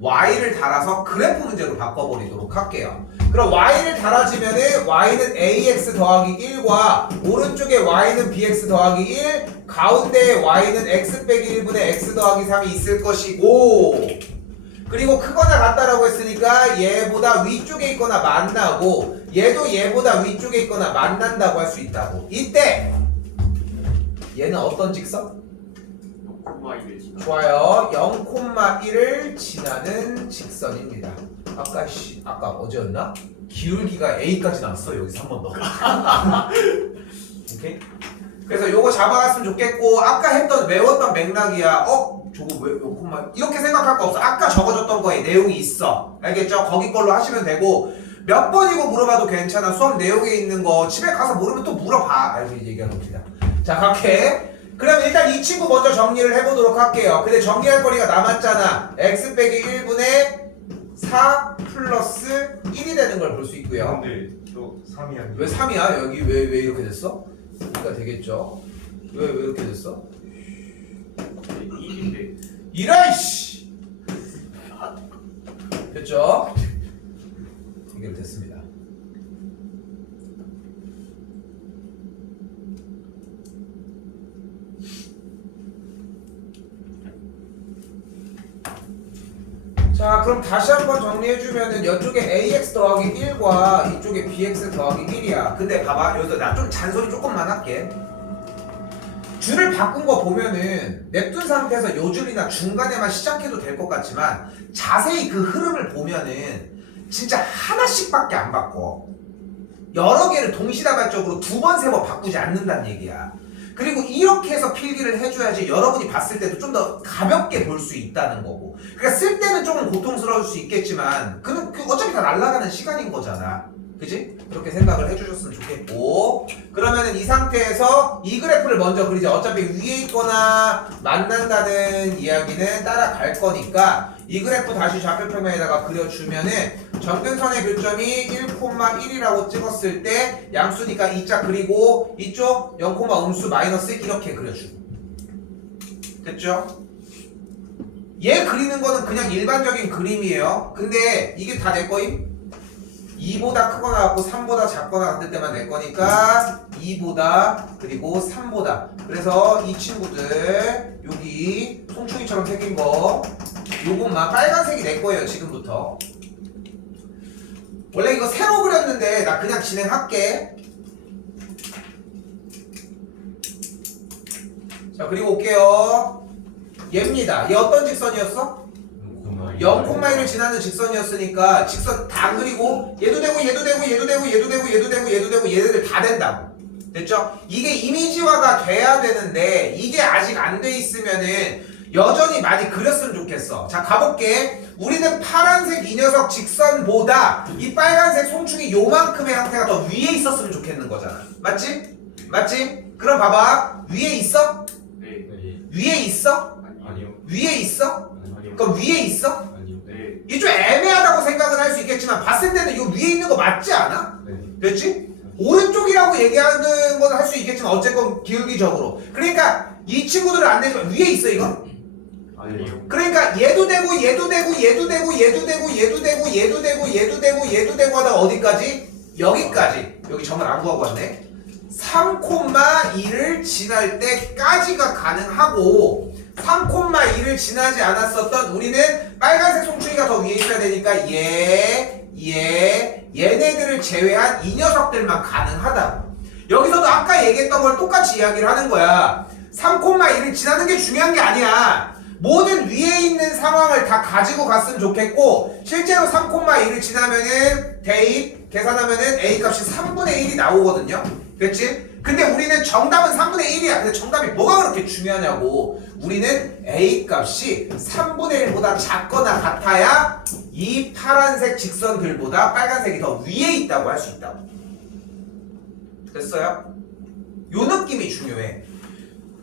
y를 달아서 그래프 문제로 바꿔버리도록 할게요. 그럼 y를 달아주면은 y는 ax 더하기 1과 오른쪽에 y는 bx 더하기 1 가운데에 y는 x 빼기 1분의 x 더하기 3이 있을 것이고 그리고 크거나 같다라고 했으니까 얘보다 위쪽에 있거나 만나고 얘도 얘보다 위쪽에 있거나 만난다고 할 수 있다고. 이때 얘는 어떤 직선? 0,1을 지나. 좋아요. 0,1을 지나는 직선입니다. 아까 어제였나? 기울기가 A까지 나왔어. 여기서 한 번 더. 오케이? 그래서 요거 잡아갔으면 좋겠고 아까 외웠던 맥락이야. 저거 왜 0, 이렇게 생각할 거 없어. 아까 적어줬던 거에 내용이 있어. 알겠죠? 거기 걸로 하시면 되고 몇 번이고 물어봐도 괜찮아. 수업 내용에 있는 거 집에 가서 모르면 또 물어봐. 알고 얘기하는 겁니다. 자, 그렇게 그럼 일단 이 친구 먼저 정리를 해보도록 할게요. 근데 정리할 거리가 남았잖아. x 빼기 1분의 4 플러스 1이 되는 걸 볼 수 있고요. 근데 또 3이 아니야. 왜 3이야? 여기 왜 이렇게 됐어? 여기가 되겠죠? 왜 이렇게 됐어? 1인데 이라이씨! 됐죠? 해결됐습니다. 자, 그럼 다시 한번 정리해주면은 이쪽에 ax 더하기 1과 이쪽에 bx 더하기 1이야. 근데 봐봐, 여기서 나 좀 잔소리 조금만 할게. 줄을 바꾼 거 보면은 냅둔 상태에서 요 줄이나 중간에만 시작해도 될 것 같지만 자세히 그 흐름을 보면은 진짜 하나씩밖에 안 바꿔. 여러 개를 동시다발적으로 2번, 3번 바꾸지 않는다는 얘기야. 그리고 이렇게 해서 필기를 해줘야지 여러분이 봤을 때도 좀 더 가볍게 볼 수 있다는 거고. 그러니까 쓸 때는 조금 고통스러울 수 있겠지만 그는 어차피 다 날아가는 시간인 거잖아. 그지? 그렇게 생각을 해주셨으면 좋겠고, 그러면은 이 상태에서 이 그래프를 먼저 그리자. 어차피 위에 있거나 만난다는 이야기는 따라갈 거니까 이 그래프 다시 좌표평면에다가 그려주면은 점근선의 교점이 1,1이라고 찍었을 때 양수니까 2자 그리고 이쪽 0, 음수 마이너스 이렇게 그려주고. 됐죠? 얘 그리는 거는 그냥 일반적인 그림이에요. 근데 이게 다 내 거임? 2보다 크거나 같고 3보다 작거나 같을 때만 낼 거니까 2보다 그리고 3보다. 그래서 이 친구들 여기 송충이처럼 생긴 거 요것만 빨간색이 낼 거예요. 지금부터. 원래 이거 새로 그렸는데 나 그냥 진행할게. 자, 그리고 올게요. 얘입니다. 얘 어떤 직선이었어? 0,1을 지나는 직선이었으니까 직선 다 그리고 얘도 되고 얘도 되고 얘도 되고 얘도 되고 얘도 되고 얘도 되고 얘네들 다 된다고. 됐죠? 이게 이미지화가 돼야 되는데 이게 아직 안 돼 있으면은 여전히 많이 그렸으면 좋겠어. 자, 가볼게. 우리는 파란색 이 녀석 직선보다 이 빨간색 송충이 요만큼의 형태가 더 위에 있었으면 좋겠는 거잖아. 맞지? 맞지? 그럼 봐봐. 위에 있어? 네. 위에 있어? 아니요. 위에 있어? 아니요. 그럼 위에 있어? 아니요. 네. 이게 좀 애매하다고 생각은 할 수 있겠지만 봤을 때는 이 위에 있는 거 맞지 않아? 네. 됐지? 오른쪽이라고 얘기하는 건 할 수 있겠지만 어쨌건 기울기적으로. 그러니까 이 친구들은 안 되지만 위에 있어 이거? 아니요. 그러니까 얘도 되고 얘도 되고 얘도 되고 얘도 되고 얘도 되고 얘도 되고 얘도 되고 얘도 되고 하다가 어디까지? 여기까지. 여기 점을 안 구하고 왔네. 3,2를 지날 때까지가 가능하고 3,2를 지나지 않았었던 우리는 빨간색 송충이가 더 위에 있어야 되니까 얘네들을 제외한 이 녀석들만 가능하다고. 여기서도 아까 얘기했던 걸 똑같이 이야기를 하는 거야. 3,1을 지나는 게 중요한 게 아니야. 모든 위에 있는 상황을 다 가지고 갔으면 좋겠고 실제로 3,1을 지나면은 대입 계산하면은 A 값이 3분의 1이 나오거든요. 됐지? 근데 우리는 정답은 3분의 1이야. 근데 정답이 뭐가 그렇게 중요하냐고. 우리는 A 값이 3분의 1보다 작거나 같아야 이 파란색 직선들보다 빨간색이 더 위에 있다고 할 수 있다고. 됐어요? 요 느낌이 중요해.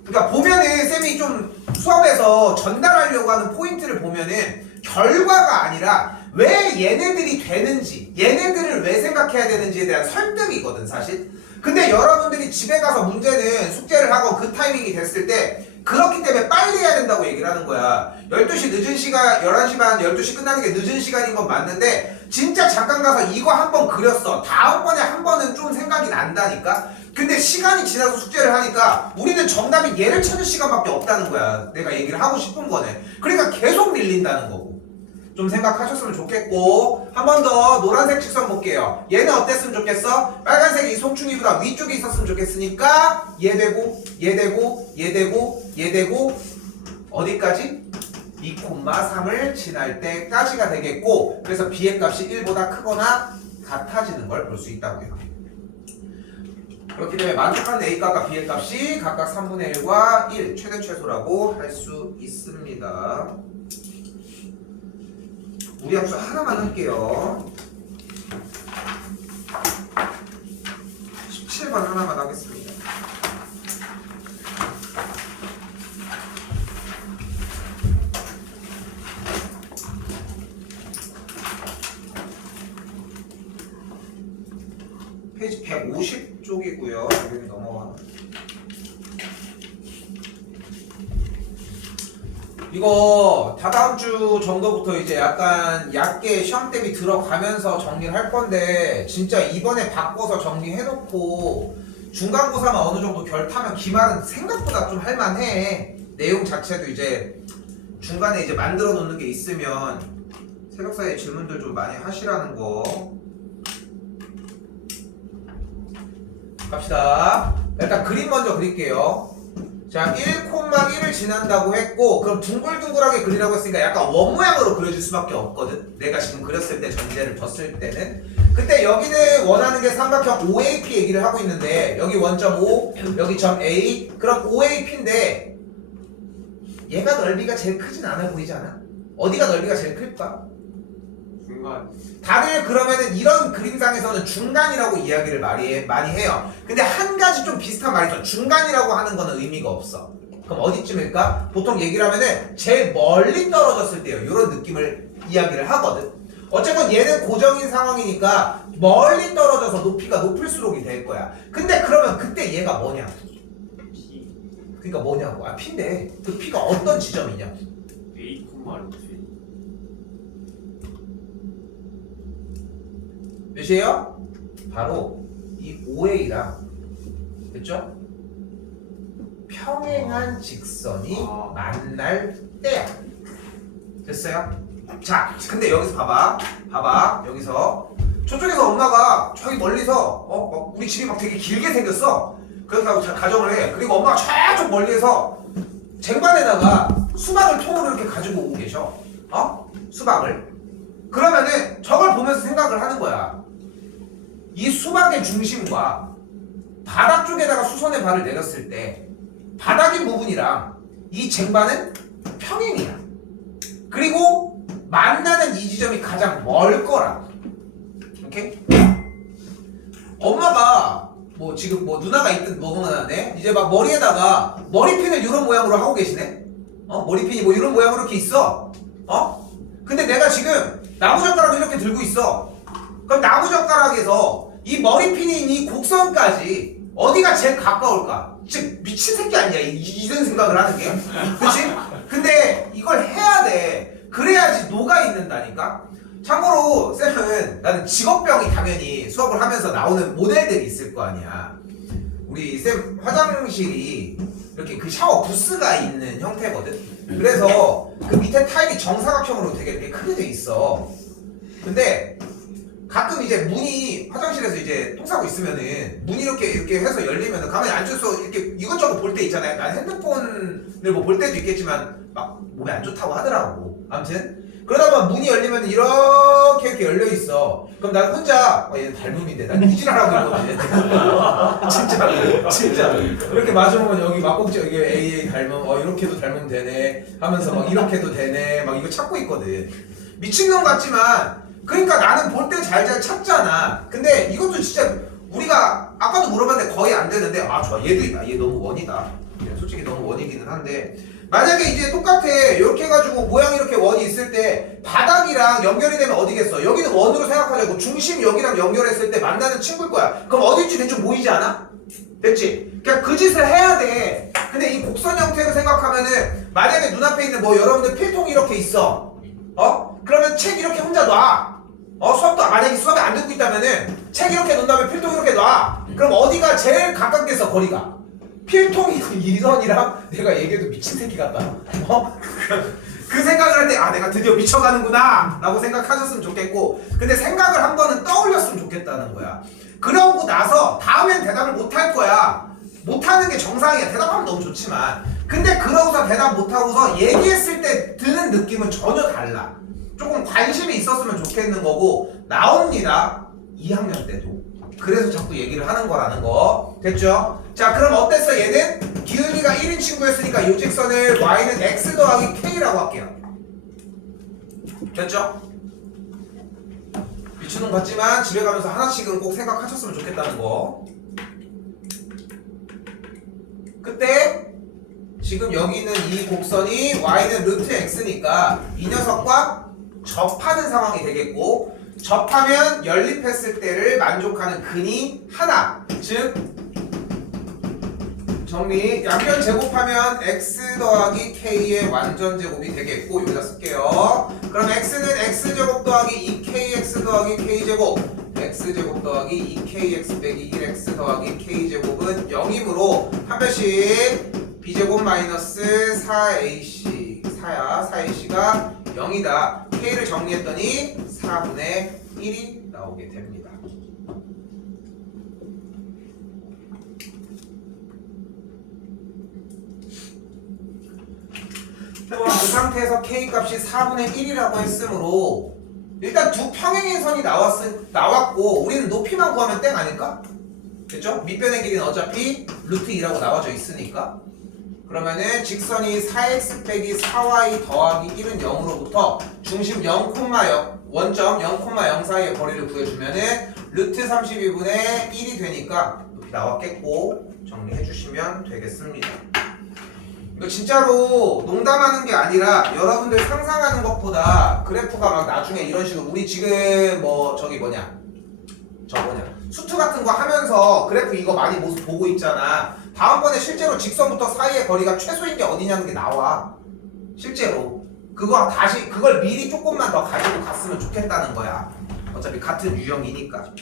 그러니까 보면은 쌤이 좀 수업에서 전달하려고 하는 포인트를 보면은 결과가 아니라 왜 얘네들이 되는지, 얘네들을 왜 생각해야 되는지에 대한 설득이거든 사실. 근데 여러분들이 집에 가서 문제는 숙제를 하고 그 타이밍이 됐을 때 그렇기 때문에 빨리 해야 된다고 얘기를 하는 거야. 12시 늦은 시간, 11시 반, 12시 끝나는 게 늦은 시간인 건 맞는데 진짜 잠깐 가서 이거 한 번 그렸어. 다음번에 한 번은 좀 생각이 난다니까? 근데 시간이 지나서 숙제를 하니까 우리는 정답이 얘를 찾을 시간밖에 없다는 거야. 내가 얘기를 하고 싶은 거네. 그러니까 계속 밀린다는 거고. 좀 생각하셨으면 좋겠고 한 번 더 노란색 직선 볼게요. 얘는 어땠으면 좋겠어? 빨간색이 송충이보다 위쪽에 있었으면 좋겠으니까 얘 되고 얘 되고 얘 되고 얘 되고 어디까지? 2,3을 지날 때까지가 되겠고 그래서 B의 값이 1보다 크거나 같아지는 걸 볼 수 있다고요. 그렇기 때문에 만족하는 A 값과 B의 값이 각각 3분의 1과 1 최대 최소라고 할 수 있습니다. 무리함수 하나만 할게요. 17번 하나만 하겠습니다. 페이지 150쪽이고요. 여기 넘어와. 이거 다다음 주 정도부터 이제 약간 얕게 시험 대비 들어가면서 정리를 할 건데 진짜 이번에 바꿔서 정리해놓고 중간고사만 어느 정도 결타면 기말은 생각보다 좀 할만해. 내용 자체도 이제 중간에 이제 만들어 놓는 게 있으면 새벽 사이에 질문들 좀 많이 하시라는 거. 갑시다. 일단 그림 먼저 그릴게요. 자, 1,1을 지난다고 했고, 그럼 둥글둥글하게 그리라고 했으니까 약간 원 모양으로 그려줄 수밖에 없거든. 내가 지금 그렸을 때 전제를 뒀을 때는. 그때 여기는 원하는 게 삼각형 OAP 얘기를 하고 있는데 여기 원점 O, 여기 점 A. 그럼 OAP인데 얘가 넓이가 제일 크진 않아 보이지 않아? 어디가 넓이가 제일 클까? 중간. 다들 그러면은 이런 그림상에서는 중간이라고 이야기를 많이 해요. 근데 한 가지 좀 비슷한 말이 있어. 중간이라고 하는 거는 의미가 없어. 그럼 어디쯤일까? 보통 얘기를 하면은 제일 멀리 떨어졌을 때요. 이런 느낌을 이야기를 하거든. 어쨌건 얘는 고정인 상황이니까 멀리 떨어져서 높이가 높을수록이 될 거야. 근데 그러면 그때 얘가 뭐냐? P. 그러니까 뭐냐고. 아, P인데 그 P가 어떤 지점이냐? A 콤마 P. 몇이에요? 바로 이 OA랑 됐죠? 평행한 직선이 만날 때야. 됐어요? 자, 근데 여기서 봐봐. 여기서 저쪽에서 엄마가 저기 멀리서 막 우리 집이 막 되게 길게 생겼어. 그렇게 하고 가정을 해. 그리고 엄마가 저쪽 멀리에서 쟁반에다가 수박을 통으로 이렇게 가지고 오고 계셔. 수박을. 그러면은 저걸 보면서 생각을 하는 거야. 이 수박의 중심과 바닥 쪽에다가 수선의 발을 내렸을 때 바닥인 부분이랑 이 쟁반은 평행이야. 그리고 만나는 이 지점이 가장 멀 거라. 오케이? 엄마가 뭐 지금 뭐 누나가 있든 뭐가 나네. 이제 막 머리에다가 머리핀을 이런 모양으로 하고 계시네. 머리핀이 뭐 이런 모양으로 이렇게 있어. 근데 내가 지금 나무젓가락을 이렇게 들고 있어. 그럼 나무젓가락에서 이 머리핀인 이 곡선까지 어디가 제일 가까울까? 즉 미친 새끼 아니야 이런 생각을 하는 게. 그치? 근데 이걸 해야 돼. 그래야지 녹아 있는다니까. 참고로 쌤은 나는 직업병이 당연히 수업을 하면서 나오는 모델들이 있을 거 아니야. 우리 쌤 화장실이 이렇게 그 샤워 부스가 있는 형태거든. 그래서 그 밑에 타일이 정사각형으로 되게 이렇게 크게 돼 있어. 근데 가끔 이제 문이 화장실에서 이제 똥 싸고 있으면은 문이 이렇게 해서 열리면은 가만히 앉아서 이렇게 이것저것 볼 때 있잖아요. 난 핸드폰을 뭐 볼 때도 있겠지만 막 몸에 안 좋다고 하더라고. 아무튼 그러다 보면 문이 열리면 이렇게 열려 있어. 그럼 난 혼자 얘는 닮음인데 난 이질하라고 이거지. 진짜 이렇게 마주보면 여기 막꼭지 여기 AA 닮음 이렇게도 닮으면 되네 하면서 막 이렇게도 되네 막 이거 찾고 있거든. 미친놈 같지만 그러니까 나는 볼 때 잘 찾잖아. 근데 이것도 진짜 우리가 아까도 물어봤는데 거의 안 되는데 좋아 얘도 있다. 얘 너무 원이다. 솔직히 너무 원이기는 한데 만약에 이제 똑같아 이렇게 해가지고 모양 이렇게 원이 있을 때 바닥이랑 연결이 되면 어디겠어? 여기는 원으로 생각하자고 중심 여기랑 연결했을 때 만나는 친구일 거야. 그럼 어딜지 대충 보이지 않아? 됐지? 그냥 그 짓을 해야 돼. 근데 이 곡선 형태로 생각하면은 만약에 눈앞에 있는 뭐 여러분들 필통이 이렇게 있어. 그러면 책 이렇게 혼자 놔. 수업도 만약에 수업에 안 듣고 있다면은 책 이렇게 놓은 다음에 필통 이렇게 놔. 그럼 어디가 제일 가깝겠어 거리가? 필통이 이선이랑 내가 얘기해도 미친 새끼 같다. 그 생각을 할 때 내가 드디어 미쳐가는구나 라고 생각하셨으면 좋겠고 근데 생각을 한 번은 떠올렸으면 좋겠다는 거야. 그러고 나서 다음엔 대답을 못 할 거야. 못하는 게 정상이야. 대답하면 너무 좋지만 근데 그러고서 대답 못하고서 얘기했을 때 드는 느낌은 전혀 달라. 조금 관심이 있었으면 좋겠는 거고 나옵니다. 2학년 때도 그래서 자꾸 얘기를 하는 거라는 거. 됐죠? 자, 그럼 어땠어? 얘는 기울기가 1인 친구였으니까 이 직선을 y는 x 더하기 k라고 할게요. 됐죠? 미추는 같지만 집에 가면서 하나씩은 꼭 생각하셨으면 좋겠다는 거. 그때 지금 여기 있는 이 곡선이 y는 루트 x니까 이 녀석과 접하는 상황이 되겠고, 접하면 연립했을 때를 만족하는 근이 하나, 즉 정리, 양변 제곱하면 x 더하기 k의 완전 제곱이 되겠고, 여기다 쓸게요. 그럼 x는 x제곱 더하기 2kx 더하기 k제곱, x제곱 더하기 2kx 빼기 1x 더하기 k제곱은 0이므로 한 배씩 b제곱 마이너스 4ac 4ac가 0이다. k를 정리했더니 4분의 1이 나오게 됩니다. 그 상태에서 k 값이 4분의 1이라고 했으므로 일단 두 평행의 선이 나왔고 우리는 높이만 구하면 땡 아닐까? 됐죠? 밑변의 길이는 어차피 루트 2라고 나와져 있으니까. 그러면은 직선이 4x 빼기 4y 더하기 1은 0으로부터 중심 0, 원점 0,0 사이의 거리를 구해주면은 루트 32분의 1이 되니까 높이 나왔겠고, 정리해 주시면 되겠습니다. 이거 진짜로 농담하는 게 아니라 여러분들 상상하는 것보다 그래프가 막 나중에 이런 식으로, 우리 지금 뭐 저기 수트 같은 거 하면서 그래프 이거 많이 모습 보고 있잖아. 다음번에 실제로 직선부터 사이의 거리가 최소인 게 어디냐는 게 나와. 실제로 그걸 미리 조금만 더 가지고 갔으면 좋겠다는 거야. 어차피 같은 유형이니까.